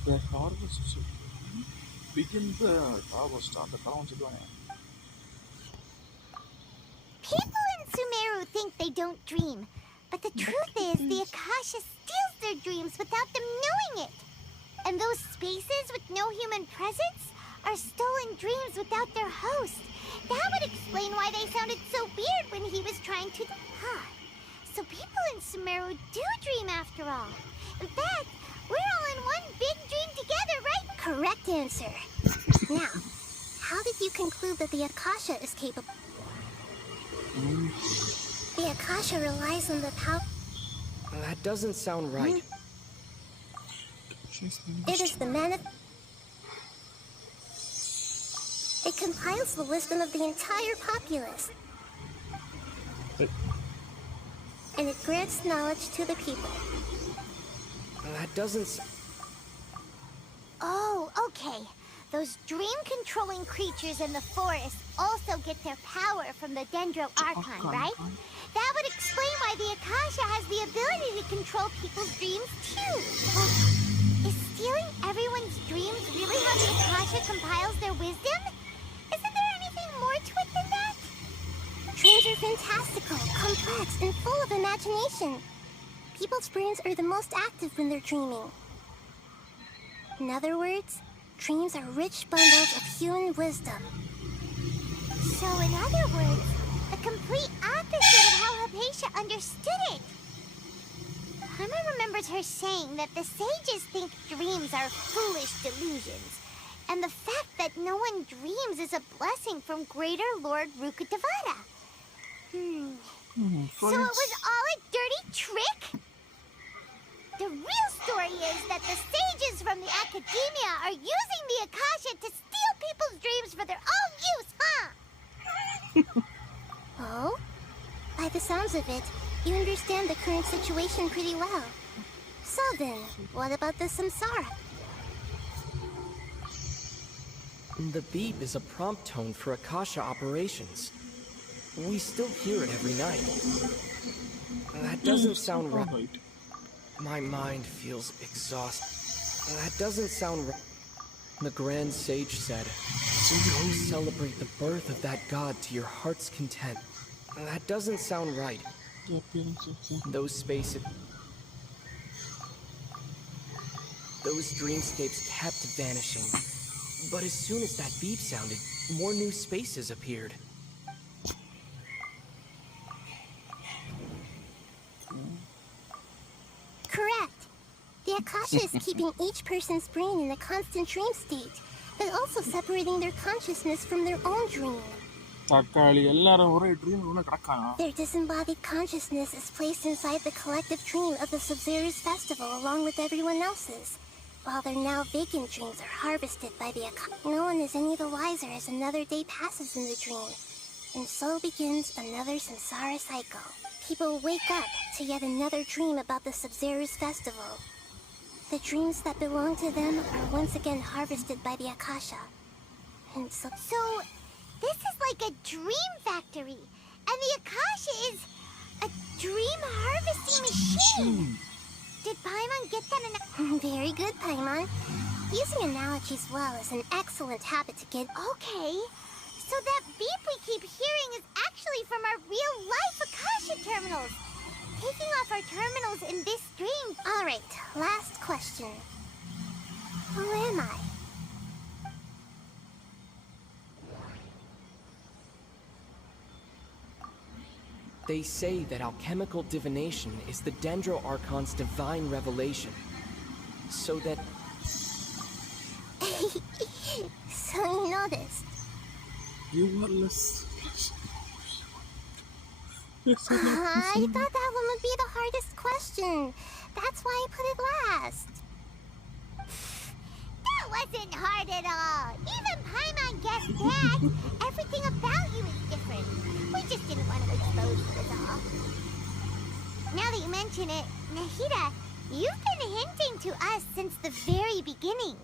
The harvest begin the harvest on the ground. People in Sumeru think they don't dream, but the truth is the Akasha steals their dreams without them knowing it. And those spaces with no human presence are stolen dreams without their host. That would explain why they sounded so weird when he was trying to... So people in Sumeru do dream after all. In fact, we're all in one big dream together, right? Correct answer. Now, how did you conclude that the Akasha is capable? The Akasha relies on the power... That doesn't sound right. It is the It compiles the wisdom of the entire populace. And it grants knowledge to the people. That doesn't... Oh, okay. Those dream-controlling creatures in the forest also get their power from the Dendro Archon, right? That would explain why the Akasha has the ability to control people's dreams, too. Is stealing everyone's dreams really how the Akasha compiles their wisdom? Isn't there anything more to it than that? Dreams are fantastical, complex, and full of imagination. People's brains are the most active when they're dreaming. In other words, dreams are rich bundles of human wisdom. So in other words, the complete opposite of how Hypatia understood it. Paimon remembers her saying that the sages think dreams are foolish delusions, and the fact that no one dreams is a blessing from greater Lord Rukkhadevata. So it was all a dirty trick? The real story is that the sages from the academia are using the Akasha to steal people's dreams for their own use, huh? Oh? By the sounds of it, you understand the current situation pretty well. So then, what about the samsara? The beep is a prompt tone for Akasha operations. We still hear it every night. That doesn't sound right. My mind feels exhausted. That doesn't sound right. The Grand Sage said, "Go celebrate the birth of that god to your heart's content." That doesn't sound right. Those spaces... Those dreamscapes kept vanishing. But as soon as that beep sounded, more new spaces appeared. Correct. The Akasha is keeping each person's brain in a constant dream state, but also separating their consciousness from their own dream. Their disembodied consciousness is placed inside the collective dream of the Sub-Zero's festival along with everyone else's, while their now vacant dreams are harvested by the Akasha. No one is any the wiser as another day passes in the dream, and so begins another samsara cycle. People wake up to yet another dream about the Sub-Zero's festival. The dreams that belong to them are once again harvested by the Akasha. And so this is like a dream factory, and the Akasha is a dream harvesting machine. Did Paimon get that? Very good, Paimon. Using analogies well is an excellent habit to get. Okay, so that beep we keep hearing is actually from our real-life Akasha terminals. Taking off our terminals in this dream. All right, last question. Who am I? They say that alchemical divination is the Dendro Archon's divine revelation. So that... So you noticed. You are less... I thought that one would be the hardest question. That's why I put it last. That wasn't hard at all. Even Paimon guessed that. Everything about you is different. We just didn't want to expose you, is all. Now that you mention it, Nahida, you've been hinting to us since the very beginning.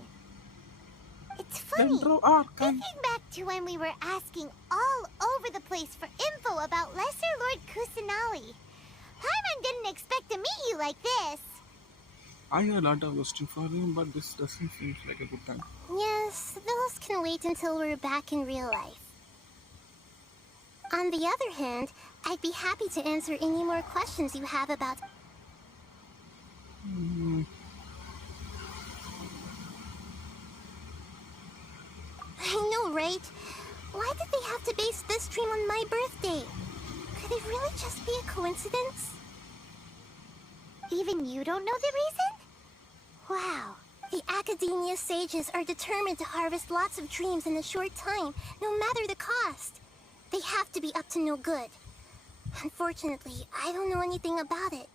It's funny, thinking back to when we were asking all over the place for info about Lesser Lord Kusanali. Paimon didn't expect to meet you like this. I had a lot of questions for him, but this doesn't seem like a good time. Yes, those can wait until we're back in real life. On the other hand, I'd be happy to answer any more questions you have about... I know, right? Why did they have to base this dream on my birthday? Could it really just be a coincidence? Even you don't know the reason? Wow. The Academia sages are determined to harvest lots of dreams in a short time, no matter the cost. They have to be up to no good. Unfortunately, I don't know anything about it.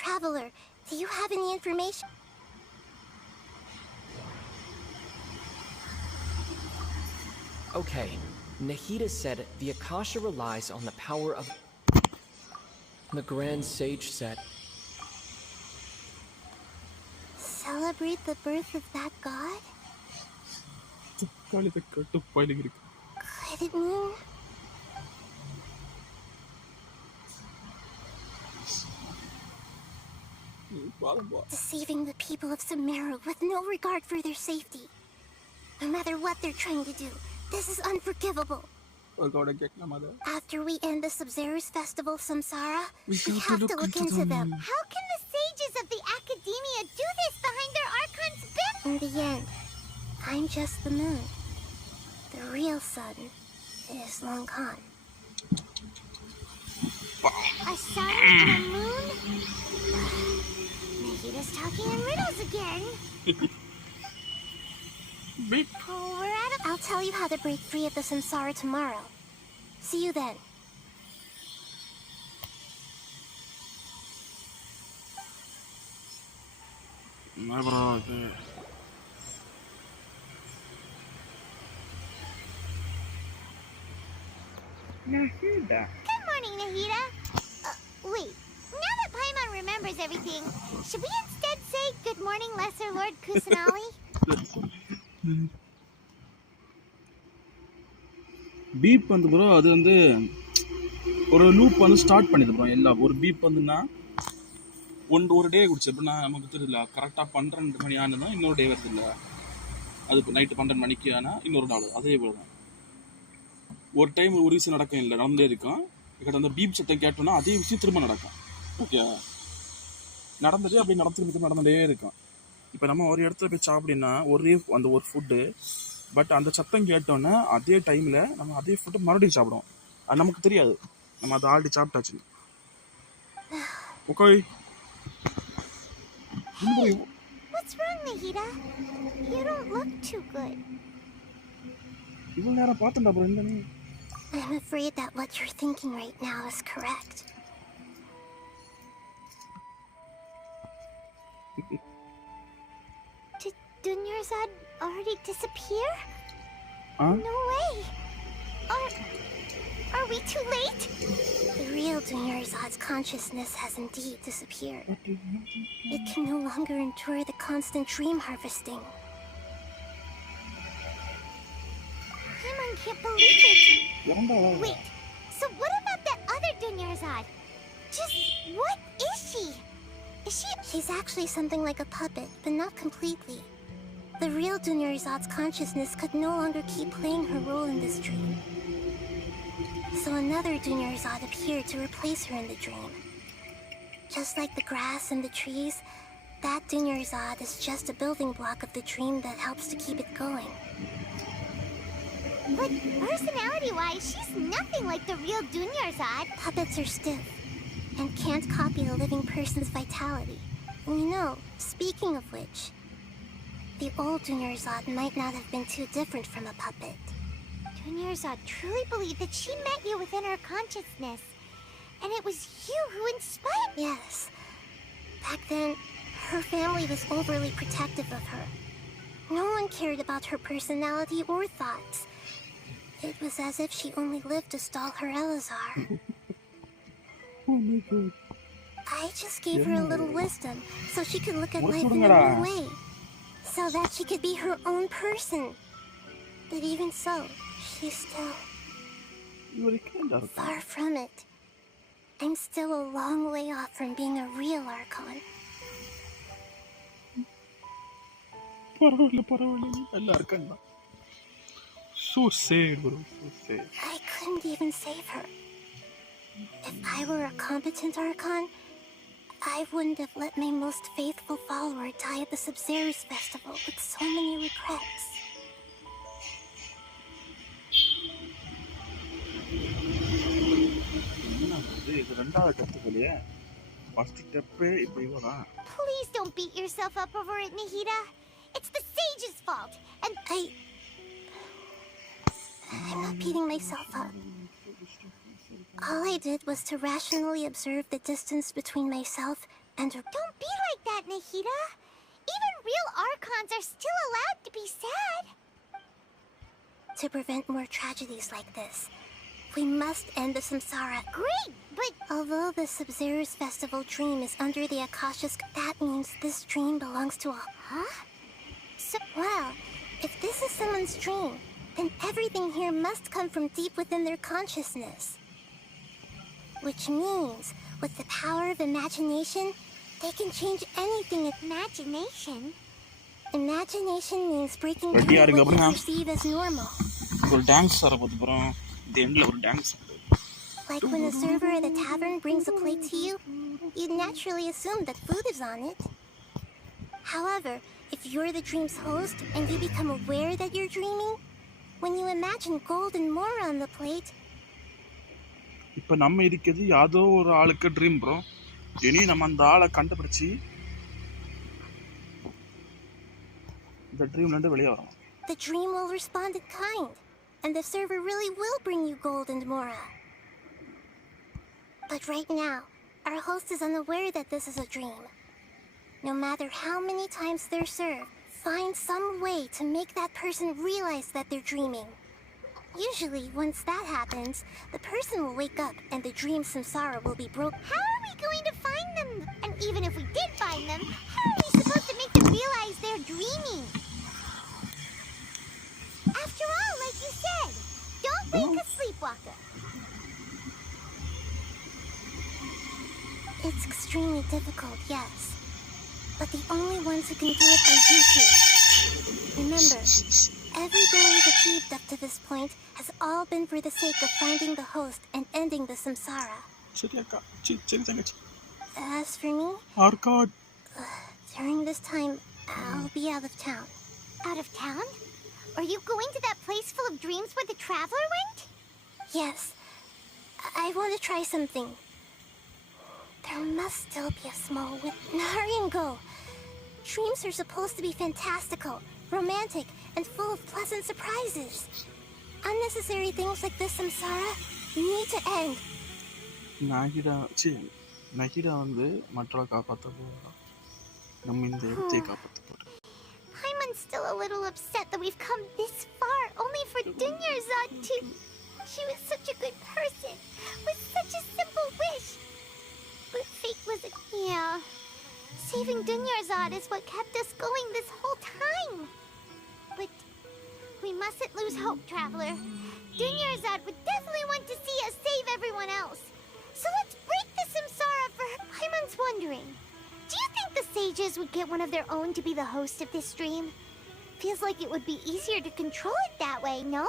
Traveler, do you have any information? Okay, Nahida said the Akasha relies on the power of... The Grand Sage said... Celebrate the birth of that god? Could it mean... deceiving the people of Sumeru with no regard for their safety? No matter what they're trying to do, this is unforgivable. After we end the Sub-Zero's festival, Samsara, we have to look into them. How can the sages of the Academia do this behind their archon's back? In the end, I'm just the moon. The real sun is long gone. A sun and a moon? Nahida's talking in riddles again. Oh, we're out of... I'll tell you how to break free of the samsara tomorrow. See you then. Good morning, Nahida. Wait. Now that Paimon remembers everything, should we instead say good morning, Lesser Lord Kusanali? Beep வந்து bro அது வந்து ஒரு loop வந்து start பண்ணிது bro எல்லாம் ஒரு beep வந்துன்னா ஒரு டே குடிச்சு எப்படின்னா நமக்கு தெரியல கரெக்டாக 12 மணி ஆனால் இன்னொரு டே வருது இல்லை அது இப்போ நைட்டு 12 மணிக்கு ஆனால் இன்னொரு நாள் அதே போல தான் ஒரு டைம் ஒரு விஷயம் நடக்கும் இல்லை நடந்தே இருக்கும் கிட்ட அந்த பீப் சத்தம் கேட்டோன்னா அதே விஷயம் திரும்ப நடக்கும் ஓகே நடந்துட்டு அப்படியே நடந்துட்டே இருக்கும் இப்போ நம்ம ஒரு இடத்துல போய் சாப்பிட்டீங்கன்னா ஒரே அந்த ஒரு ஃபுட்டு பட் அந்த சத்தம் கேட்டோன்னே அதே டைமில் நம்ம அதே ஃபுட்டு மறுபடியும் சாப்பிடுவோம் அது நமக்கு தெரியாது நம்ம அதை ஆல்ரெடி சாப்பிட்டாச்சு okay What's wrong, Nahida? You don't look too good. இவ்வளோ நேரம் பார்த்தேன்டா ப்ரோ என்ன நீ I'm afraid that what you're thinking right now is correct. Did Dunyarzad already disappear? Huh? No way. Are we too late? The real Dunyarzad's consciousness has indeed disappeared. It can no longer endure the constant dream harvesting. Paimon can't believe it. Wait, so what about that other Dunyarzad? Just what is she? She's actually something like a puppet, but not completely. The real Dunyarzad's consciousness could no longer keep playing her role in this dream. So another Dunyarzad appeared to replace her in the dream. Just like the grass and the trees, that Dunyarzad is just a building block of the dream that helps to keep it going. But personality-wise, she's nothing like the real Dunyarzad. Puppets are stiff and can't copy a living person's vitality. And you know, speaking of which, the old Dunyarzad might not have been too different from a puppet. Dunyarzad truly believed that she met you within her consciousness. And it was you who inspired... Yes. Back then, her family was overly protective of her. No one cared about her personality or thoughts. It was as if she only lived to stall her Elazar. Oh my god. I just gave her a little wisdom so she could look at life in a new way. So that she could be her own person. But even so, she's still... far from it. I'm still a long way off from being a real archon. பரவாயில்ல நல்ல archon தான் So sad, bro. So sad. I couldn't even save her. If I were a competent archon, I wouldn't have let my most faithful follower die at the Sub-Zero's festival with so many regrets. இது ரெண்டாவது கத்துக்கலையே. First ஸ்டெப்பே இப்போ இவதான். Please don't beat yourself up over it, Nahida. It's the sage's fault. And I'm not beating myself up. All I did was to rationally observe the distance between myself and... Don't be like that, Nahida. Even real archons are still allowed to be sad. To prevent more tragedies like this, we must end the samsara. Great, but... Although the Sub-Zero's festival dream is under the Akasha's... That means this dream belongs to a... Huh? Well, if this is someone's dream, then everything here must come from deep within their consciousness. Which means, with the power of imagination, they can change anything. Imagination? Imagination means breaking Ready, through are you what you going? perceive as normal. ஒரு dance வர போது bro. இந்த எண்ட்ல ஒரு dance. Like when a server at a tavern brings a plate to you, you'd naturally assume that food is on it. However, if you're the dream's host and you become aware that you're dreaming, when you imagine gold and more on the plate... இப்போ நம்ம இருக்கிறது யாதோ ஒரு ஆளுக்கு dream bro. இனி நம்ம அந்த ஆளை கண்டுபிடிச்சி இந்த ட்ரீம்ல இருந்து வெளியே வரணும். The dream will respond in kind, and the server really will bring you gold and mora. But right now, our host is unaware that this is a dream. No matter how many times they're served, find some way to make that person realize that they're dreaming. Usually, once that happens, the person will wake up and the dream samsara will be broken. How are we going to find them? And even if we did find them, how are we supposed to make them realize they're dreaming? After all, like you said, don't wake a sleepwalker. It's extremely difficult, yes. But the only ones who can do it are you two. Remember, everything we've achieved up to this point has all been for the sake of finding the host and ending the samsara. As for me, Archon. During this time, I'll be out of town. Out of town? Are you going to that place full of dreams where the traveler went? Yes. I want to try something. There must still be a small hurry and go. Dreams are supposed to be fantastical, romantic, and full of pleasant surprises. Unnecessary things like this samsara need to end. நகிடா வந்து மற்றவ காப்பாற்ற போகிறா. நம்ம இந்த இடத்தை காப்பாற்ற போகிறோம். Paimon's still a little upset that we've come this far only for Dunyarzad to... She was such a good person, with such a simple wish. But fate was a... Yeah. Saving Dunyarzad is what kept us going this whole time. But we mustn't lose hope, Traveler. Dunyarzad would definitely want to see us save everyone else. So let's break the samsara for her. Paimon's wondering, do you think the sages would get one of their own to be the host of this dream? Feels like it would be easier to control it that way, no?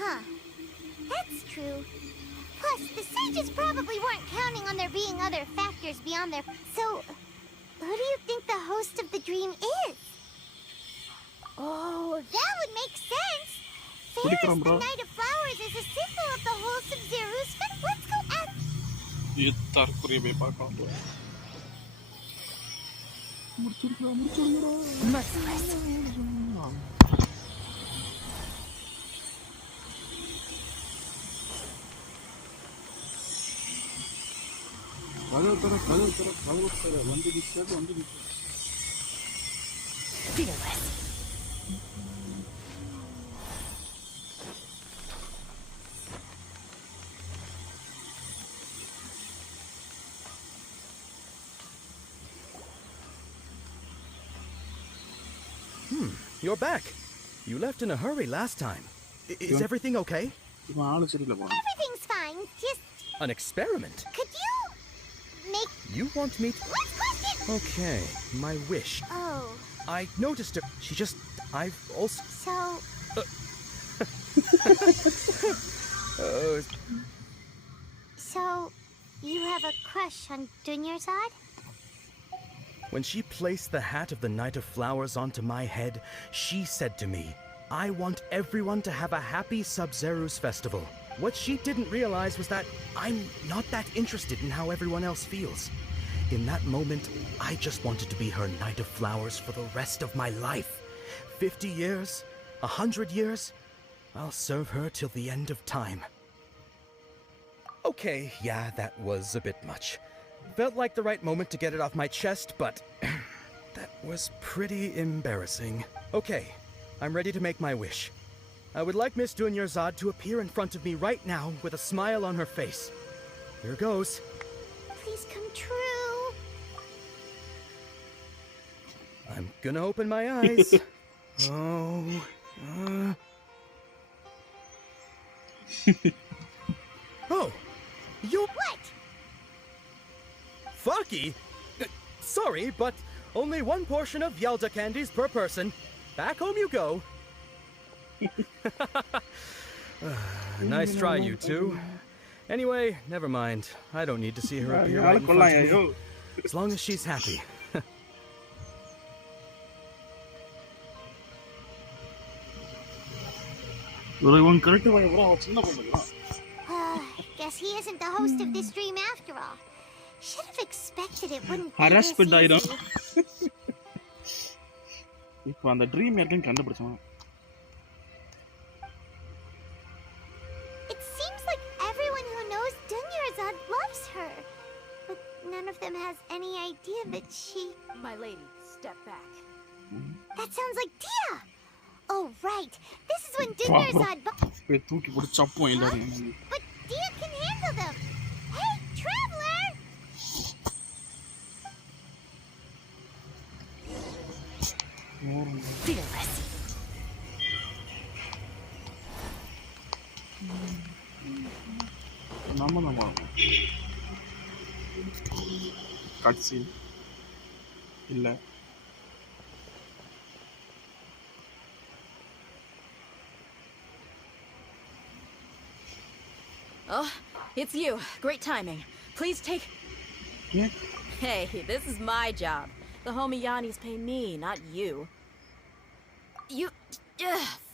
Huh. That's true. Plus, the sages probably weren't counting on there being other factors beyond their... So, who do you think the host of the dream is? Oh, that would make sense. Fairest, the Night of Flowers, is a symbol of the whole Sub-Zero's fest. Let's go ask... Merciless. Fearless. You're back. You left in a hurry last time. Is everything okay? Everything's fine. Just... An experiment? Could you... make... You want me to... Let's question... Okay, my wish. Oh, I noticed her. I've also. so Oh, so you have a crush on Dunyarzad? when she placed the hat of the Knight of Flowers onto my head, she said to me, I want everyone to have a happy Sub-Zeru's festival. What she didn't realize was that I'm not that interested in how everyone else feels. In that moment, I just wanted to be her Knight of Flowers for the rest of my life. 50 years, 100 years, I'll serve her till the end of time. Okay, yeah, that was a bit much. Felt like the right moment to get it off my chest, but that was pretty embarrassing. Okay, I'm ready to make my wish. I would like Miss Dunyarzad to appear in front of me right now with a smile on her face. Here goes. Please come true. I'm gonna open my eyes. Oh, Oh, you... What? Fucky? Sorry, but only one portion of Yelda candies per person. Back home you go. Nice try, you two. Anyway, never mind. I don't need to see her appear right in front of me. As long as she's happy. Guess he isn't the host of this dream after all. Should have expected it wouldn't be Harassment this ஆயிடும். easy. இப்போ அந்த dream யாருக்கும் கண்டுபிடிச்சான். It seems like everyone who knows Dunyarzad loves her. But none of them has any idea that she... My lady, step back. That sounds like Tia! Oh, right. This is when Dunyarzad... போய் தூக்கி போட்டு சப்போம் எல்லாரும். But Tia can handle them. Hey, Traveler! Fearless. நம்ம கட்சி இல்ல. Oh, it's you. Great timing. Please take... Yeah. Hey, this is my job. The homie Yanni's pay me, not you. You...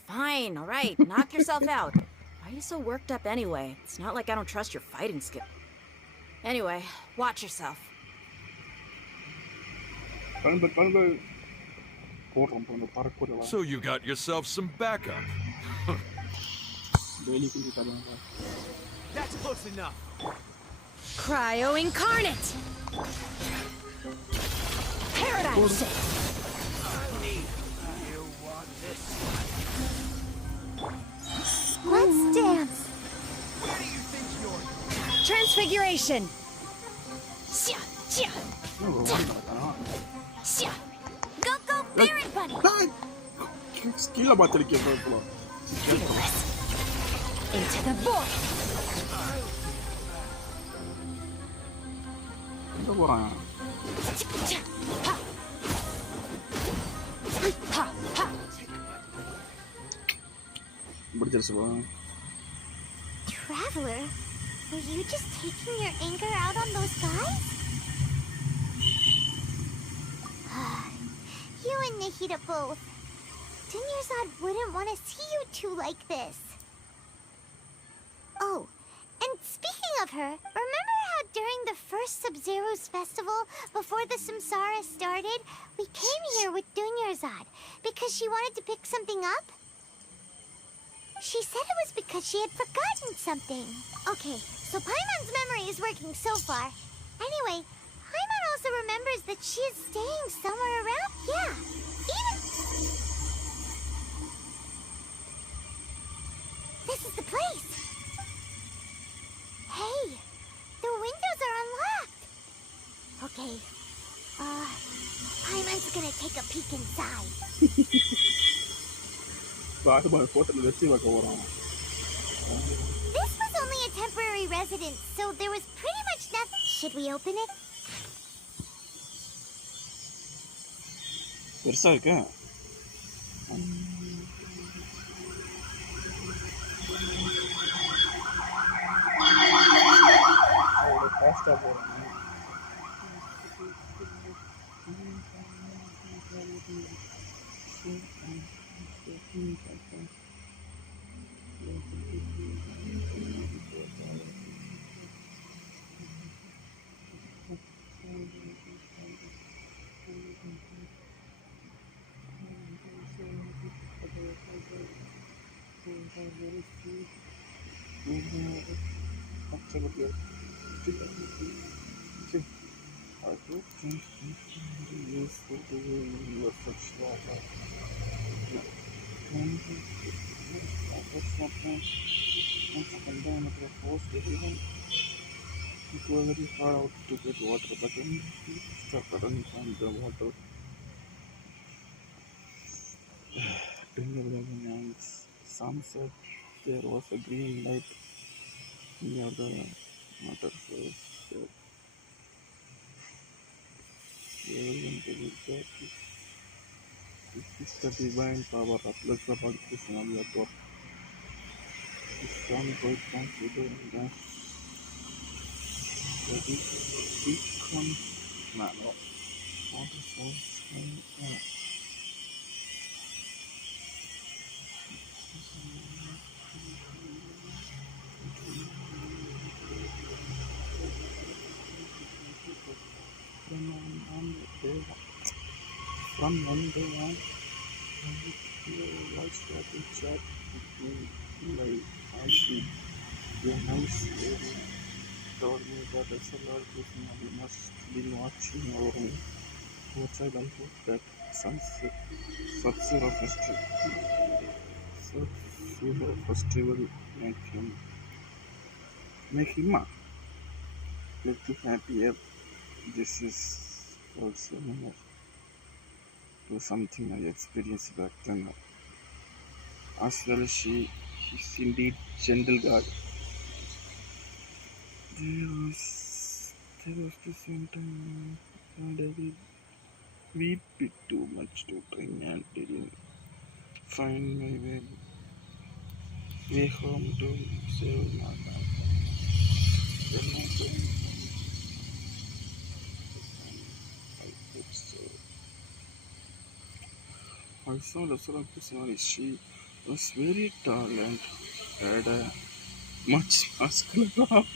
fine, all right. Knock yourself out. Why are you so worked up anyway? It's not like I don't trust your fighting skill. Anyway, watch yourself. So you got yourself some backup. That's close enough. Cryo Incarnate! Paradigm shift! You want this? Let's dance. Where do you think you're... Transfiguration! Xia! Xia! Xia! Go, go, Baron Bunny! ஸ்கில்ல பாத்திருக்கேன் இப்போ. Fearless! Into the void! எங்க போறான்? பிடிச்சிருச்சுவா? Traveler, were you just taking your anger out on those guys? You and Nahida both. Dunyarzad wouldn't want to see you two like this. Oh, and speaking of her, remember how during the first Sub-Zero's festival, before the Samsara started, we came here with Dunyarzad because she wanted to pick something up? She said it was because she had forgotten something. Okay, so Paimon's memory is working so far. Anyway, Paimon also remembers that she is staying somewhere around. Yeah, even... This is the place. Hey, the windows are unlocked. Okay, Paimon's gonna take a peek inside. பாட்டு ஹோட்டல்ல வெச்சு வைக்க போறான். This was only a temporary residence, so there was pretty much nothing. Should we open it? பெருசா இருக்கா? ஃபாஸ்டா போறேன். It was very far out to get water, but when we started running from the water, in the and some said there was a green light near the water source. It is the divine power of the personality of God. The sun goes down to the beacon man. Water source. From one day on, watch that chat between like a nice lady told me that a solar personality must be watching our room. Outside, I hope that Sub-Zero Festival make him a little happier. This is also similar to something I experienced back then. As well, she is indeed gentle God. There was this one time and I will weep it too much to try and didn't find my way home to save my life. Then I came I hope so. I saw the solar personality. She was very tall and had a much muscular arm.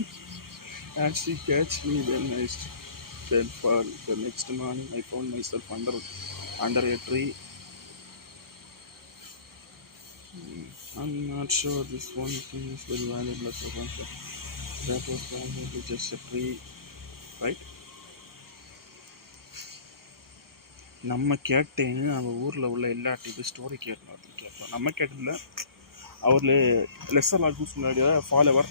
And she catch me when I fell fall. The next morning I found myself under a tree. I'm not sure this one thing is very valuable as a function. That was probably just a tree, right? நம்ம கேட்டேன்னு நம்ம ஊரில் உள்ள எல்லா TV story கேட்கணும் அப்படின்னு கேட்போம். நம்ம கேட்டதில்ல, அவர்ல லெஸ்ஸர் லால்கூஸ் முன்னாடியே ஃபாலோவர்,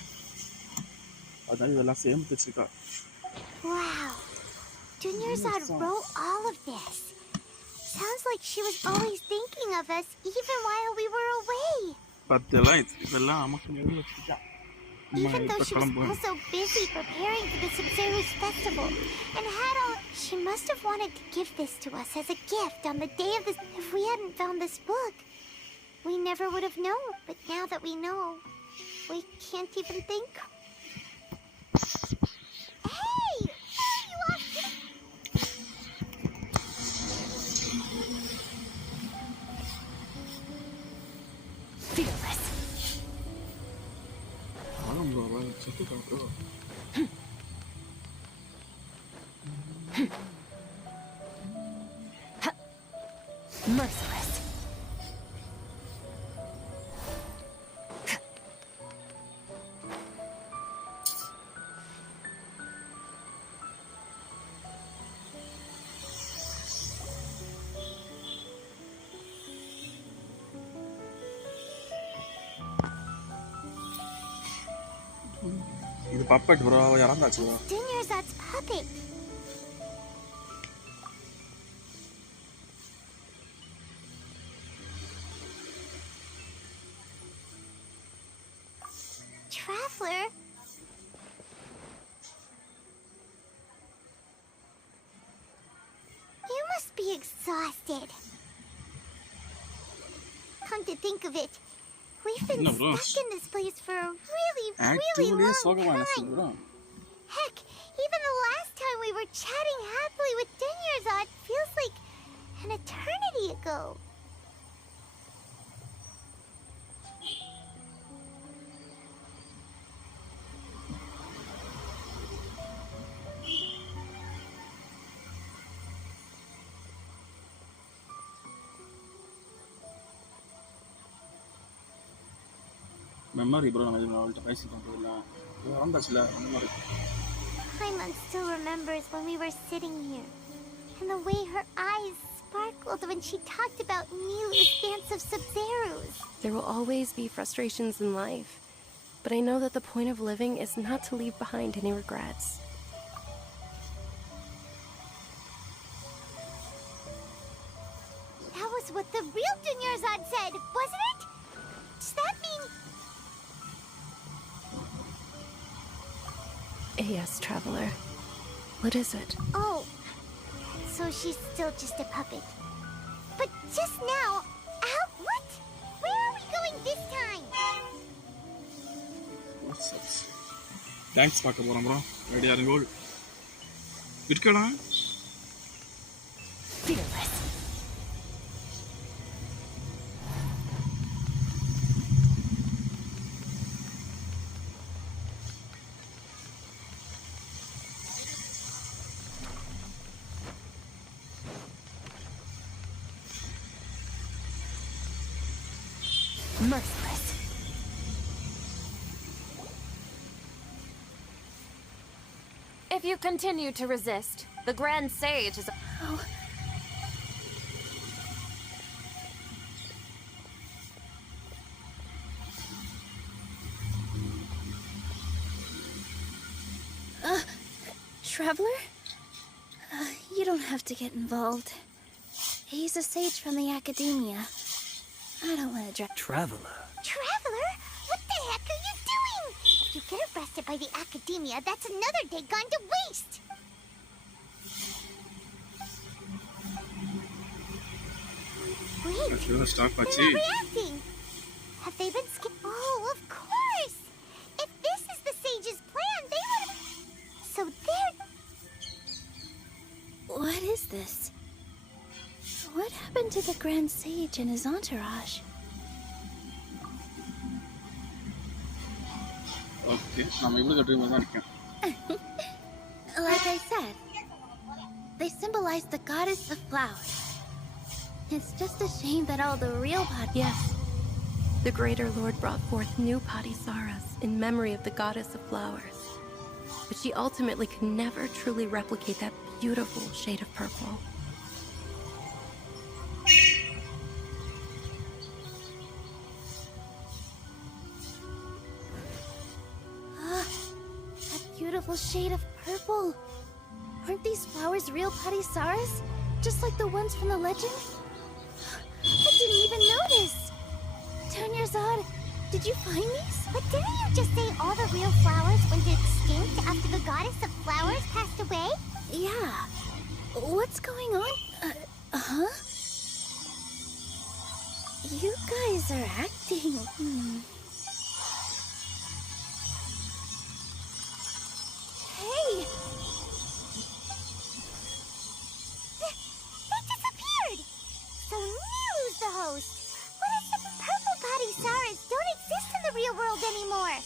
அதனால இதெல்லாம் சேமித்து வச்சிருக்கா. Wow, Dunyarzad wrote all of this. Sounds like she was always thinking of us even while we were away. இதெல்லாம் நமக்கு நிறுவனம் வச்சுருக்கா. Even though she was also busy preparing for the Sub-Zero's festival and had all, she must have wanted to give this to us as a gift on the day of this. If we hadn't found this book, we never would have known. But now that we know, we can't even think. Hey, where are you off to? Fearless. Merciless. இது puppet bro, இறந்தாச்சு. Dunyarzad's puppet. Traveler? You must be exhausted. Come to think of it, we've been stuck in this place for a really long time. Heck, even the last time we were chatting happily with Denyerzad feels like an eternity ago. Memory, bro. Paimon still remembers when we were sitting here, and the way her eyes sparkled when she talked about Nilu's dance of Sub-Zerus. There will always be frustrations in life, but I know that the point of living is not to leave behind any regrets. That was what the real Denyerzad said, wasn't it? Does that mean... Yes, Traveler. What is it? Oh, so she's still just a puppet. But just now, what? Where are we going this time? Thanks, Paka bro. Ready are you? Vidkada? Fearless. Merciless. If you continue to resist, the Grand Sage is... Oh. Traveler? You don't have to get involved. He's a sage from the academia. I don't want to Traveler? Traveler? What the heck are you doing? If you get arrested by the academia, that's another day gone to waste. Wait, they're not reacting. Have they been skipped? Oh, of course. If this is the sage's plan, they would... So they're... What is this? What happened to the Grand Sage and his entourage? Okay, like I said, they symbolize the goddess of flowers. It's just a shame that all the real Yes. The Greater Lord brought forth new Padisaras in memory of the goddess of flowers. But she ultimately could never truly replicate that beautiful shade of purple. That beautiful shade of purple. Aren't these flowers real Padisaras? Just like the ones from the legend? I didn't even notice! Denyerzad, did you find these? But didn't you just say all the real flowers went extinct after the goddess of flowers passed away? Yeah. What's going on? Huh? You guys are acting... Hey! They disappeared! So Nilu's the host! What if the purple Padisaras don't exist in the real world anymore?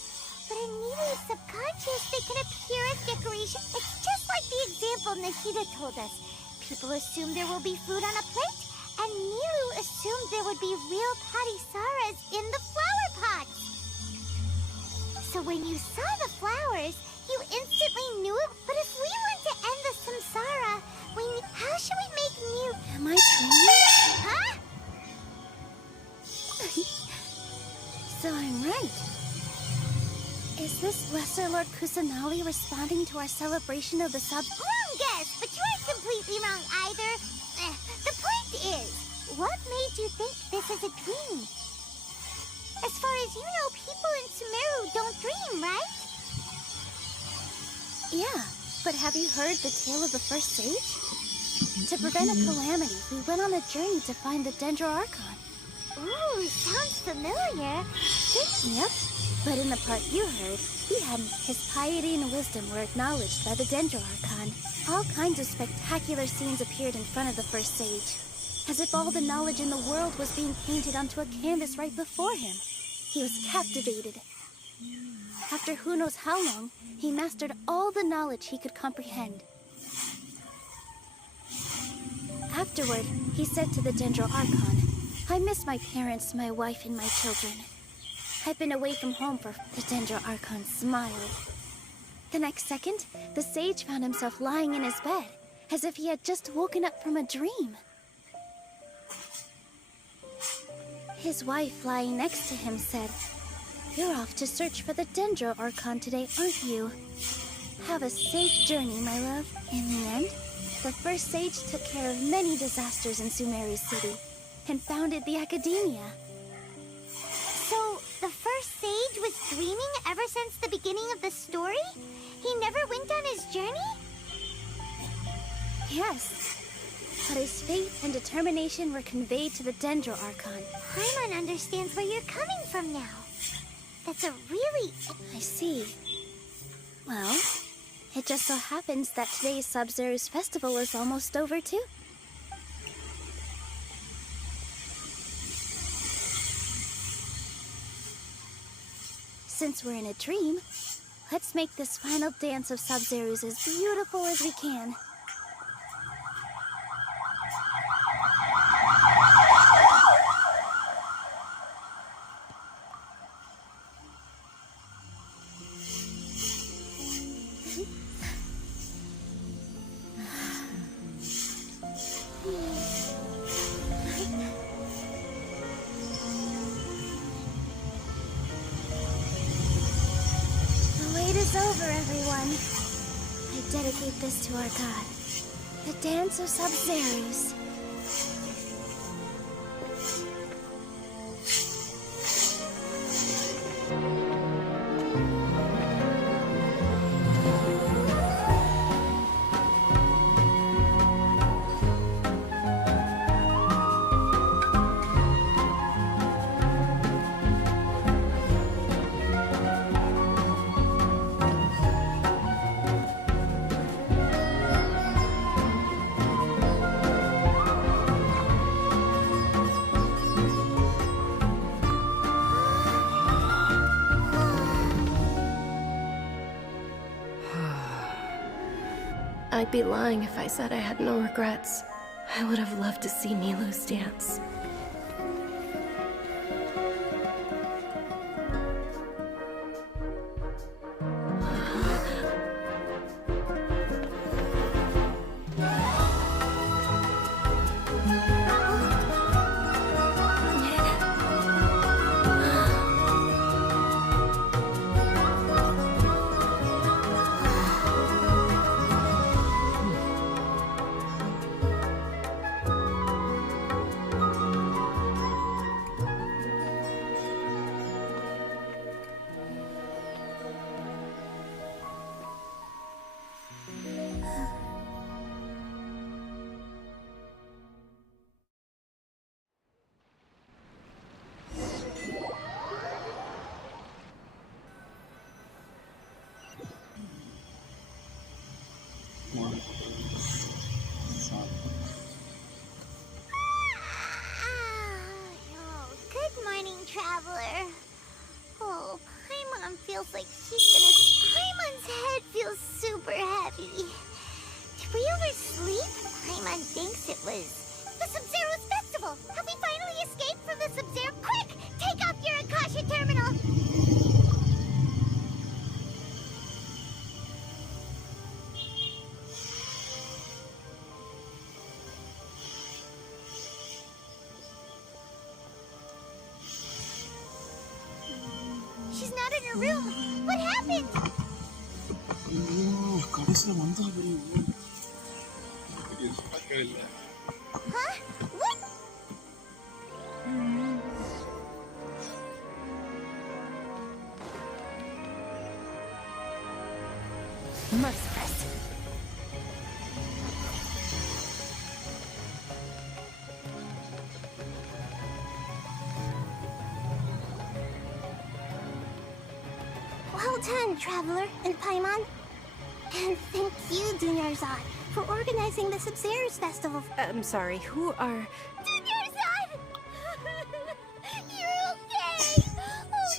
But in Nilu's subconscious, they can appear as decoration. It's just like the example Nahida told us. People assume there will be food on a plate, and Nilu assumed there would be real Padisaras in the flower pots. So when you saw the flowers, you instantly knew it. But if we want to end the samsara, how should we make Nilu? Am I dreaming? Huh? So I'm right. Is this Lesser Lord Kusanali responding to our celebration of the sub... Wrong guess, but you aren't completely wrong either. The point is, what made you think this is a dream? As far as you know, people in Sumeru don't dream, right? Yeah, but have you heard the tale of the first sage? To prevent a calamity, we went on a journey to find the Dendro Archon. Ooh, sounds familiar. Yep. But in the part you heard, he hadn't. His piety and wisdom were acknowledged by the Dendro Archon. All kinds of spectacular scenes appeared in front of the first sage, as if all the knowledge in the world was being painted onto a canvas right before him. He was captivated. After who knows how long, he mastered all the knowledge he could comprehend. Afterward, he said to the Dendro Archon, "I miss my parents, my wife, and my children. I've been away from home for..." The Dendro Archon smiled. The next second, the sage found himself lying in his bed, as if he had just woken up from a dream. His wife, lying next to him, said, "You're off to search for the Dendro Archon today, aren't you? Have a safe journey, my love." In the end, the first sage took care of many disasters in Sumeru City, and founded the Academia. So, the first sage was dreaming ever since the beginning of the story? He never went on his journey? Yes, but his faith and determination were conveyed to the Dendro Archon. Paimon understands where you're coming from now. That's a really... I see. Well, it just so happens that today's Sub-Zero's festival is almost over, too. Since we're in a dream, let's make this final dance of Sub-Zero's as beautiful as we can. Over, everyone. I dedicate this to our god, the dance of Sub-Zero's. I'd be lying if I said I had no regrets. I would have loved to see Nilou's dance. Good morning, traveler. Oh, Paimon feels like Paimon's head feels super heavy. Did we oversleep? Paimon thinks it was the Sub-Zero's festival. Have we finally escaped from the Sub-Zero? Quick! Take off your Akasha terminal! She's not in her room. What happened? Huh? What? Merciless. done, Traveler and Paimon. And thank you, Dunyarzad, for organizing the Sub-Zero's festival. I'm sorry, who are... Dunyarzad!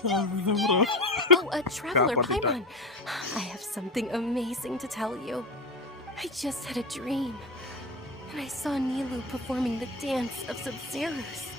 You're okay! Traveler Paimon. I have something amazing to tell you. I just had a dream, and I saw Nilou performing the dance of Sub-Zero's.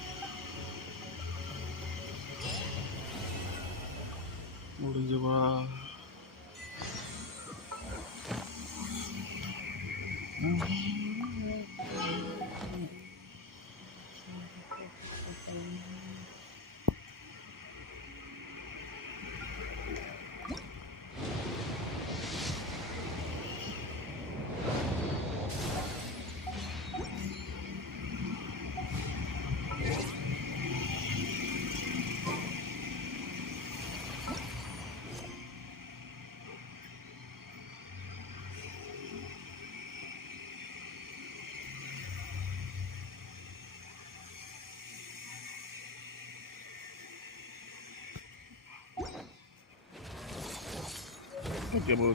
Okay, bro.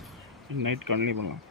Night continue பண்ணலாம்.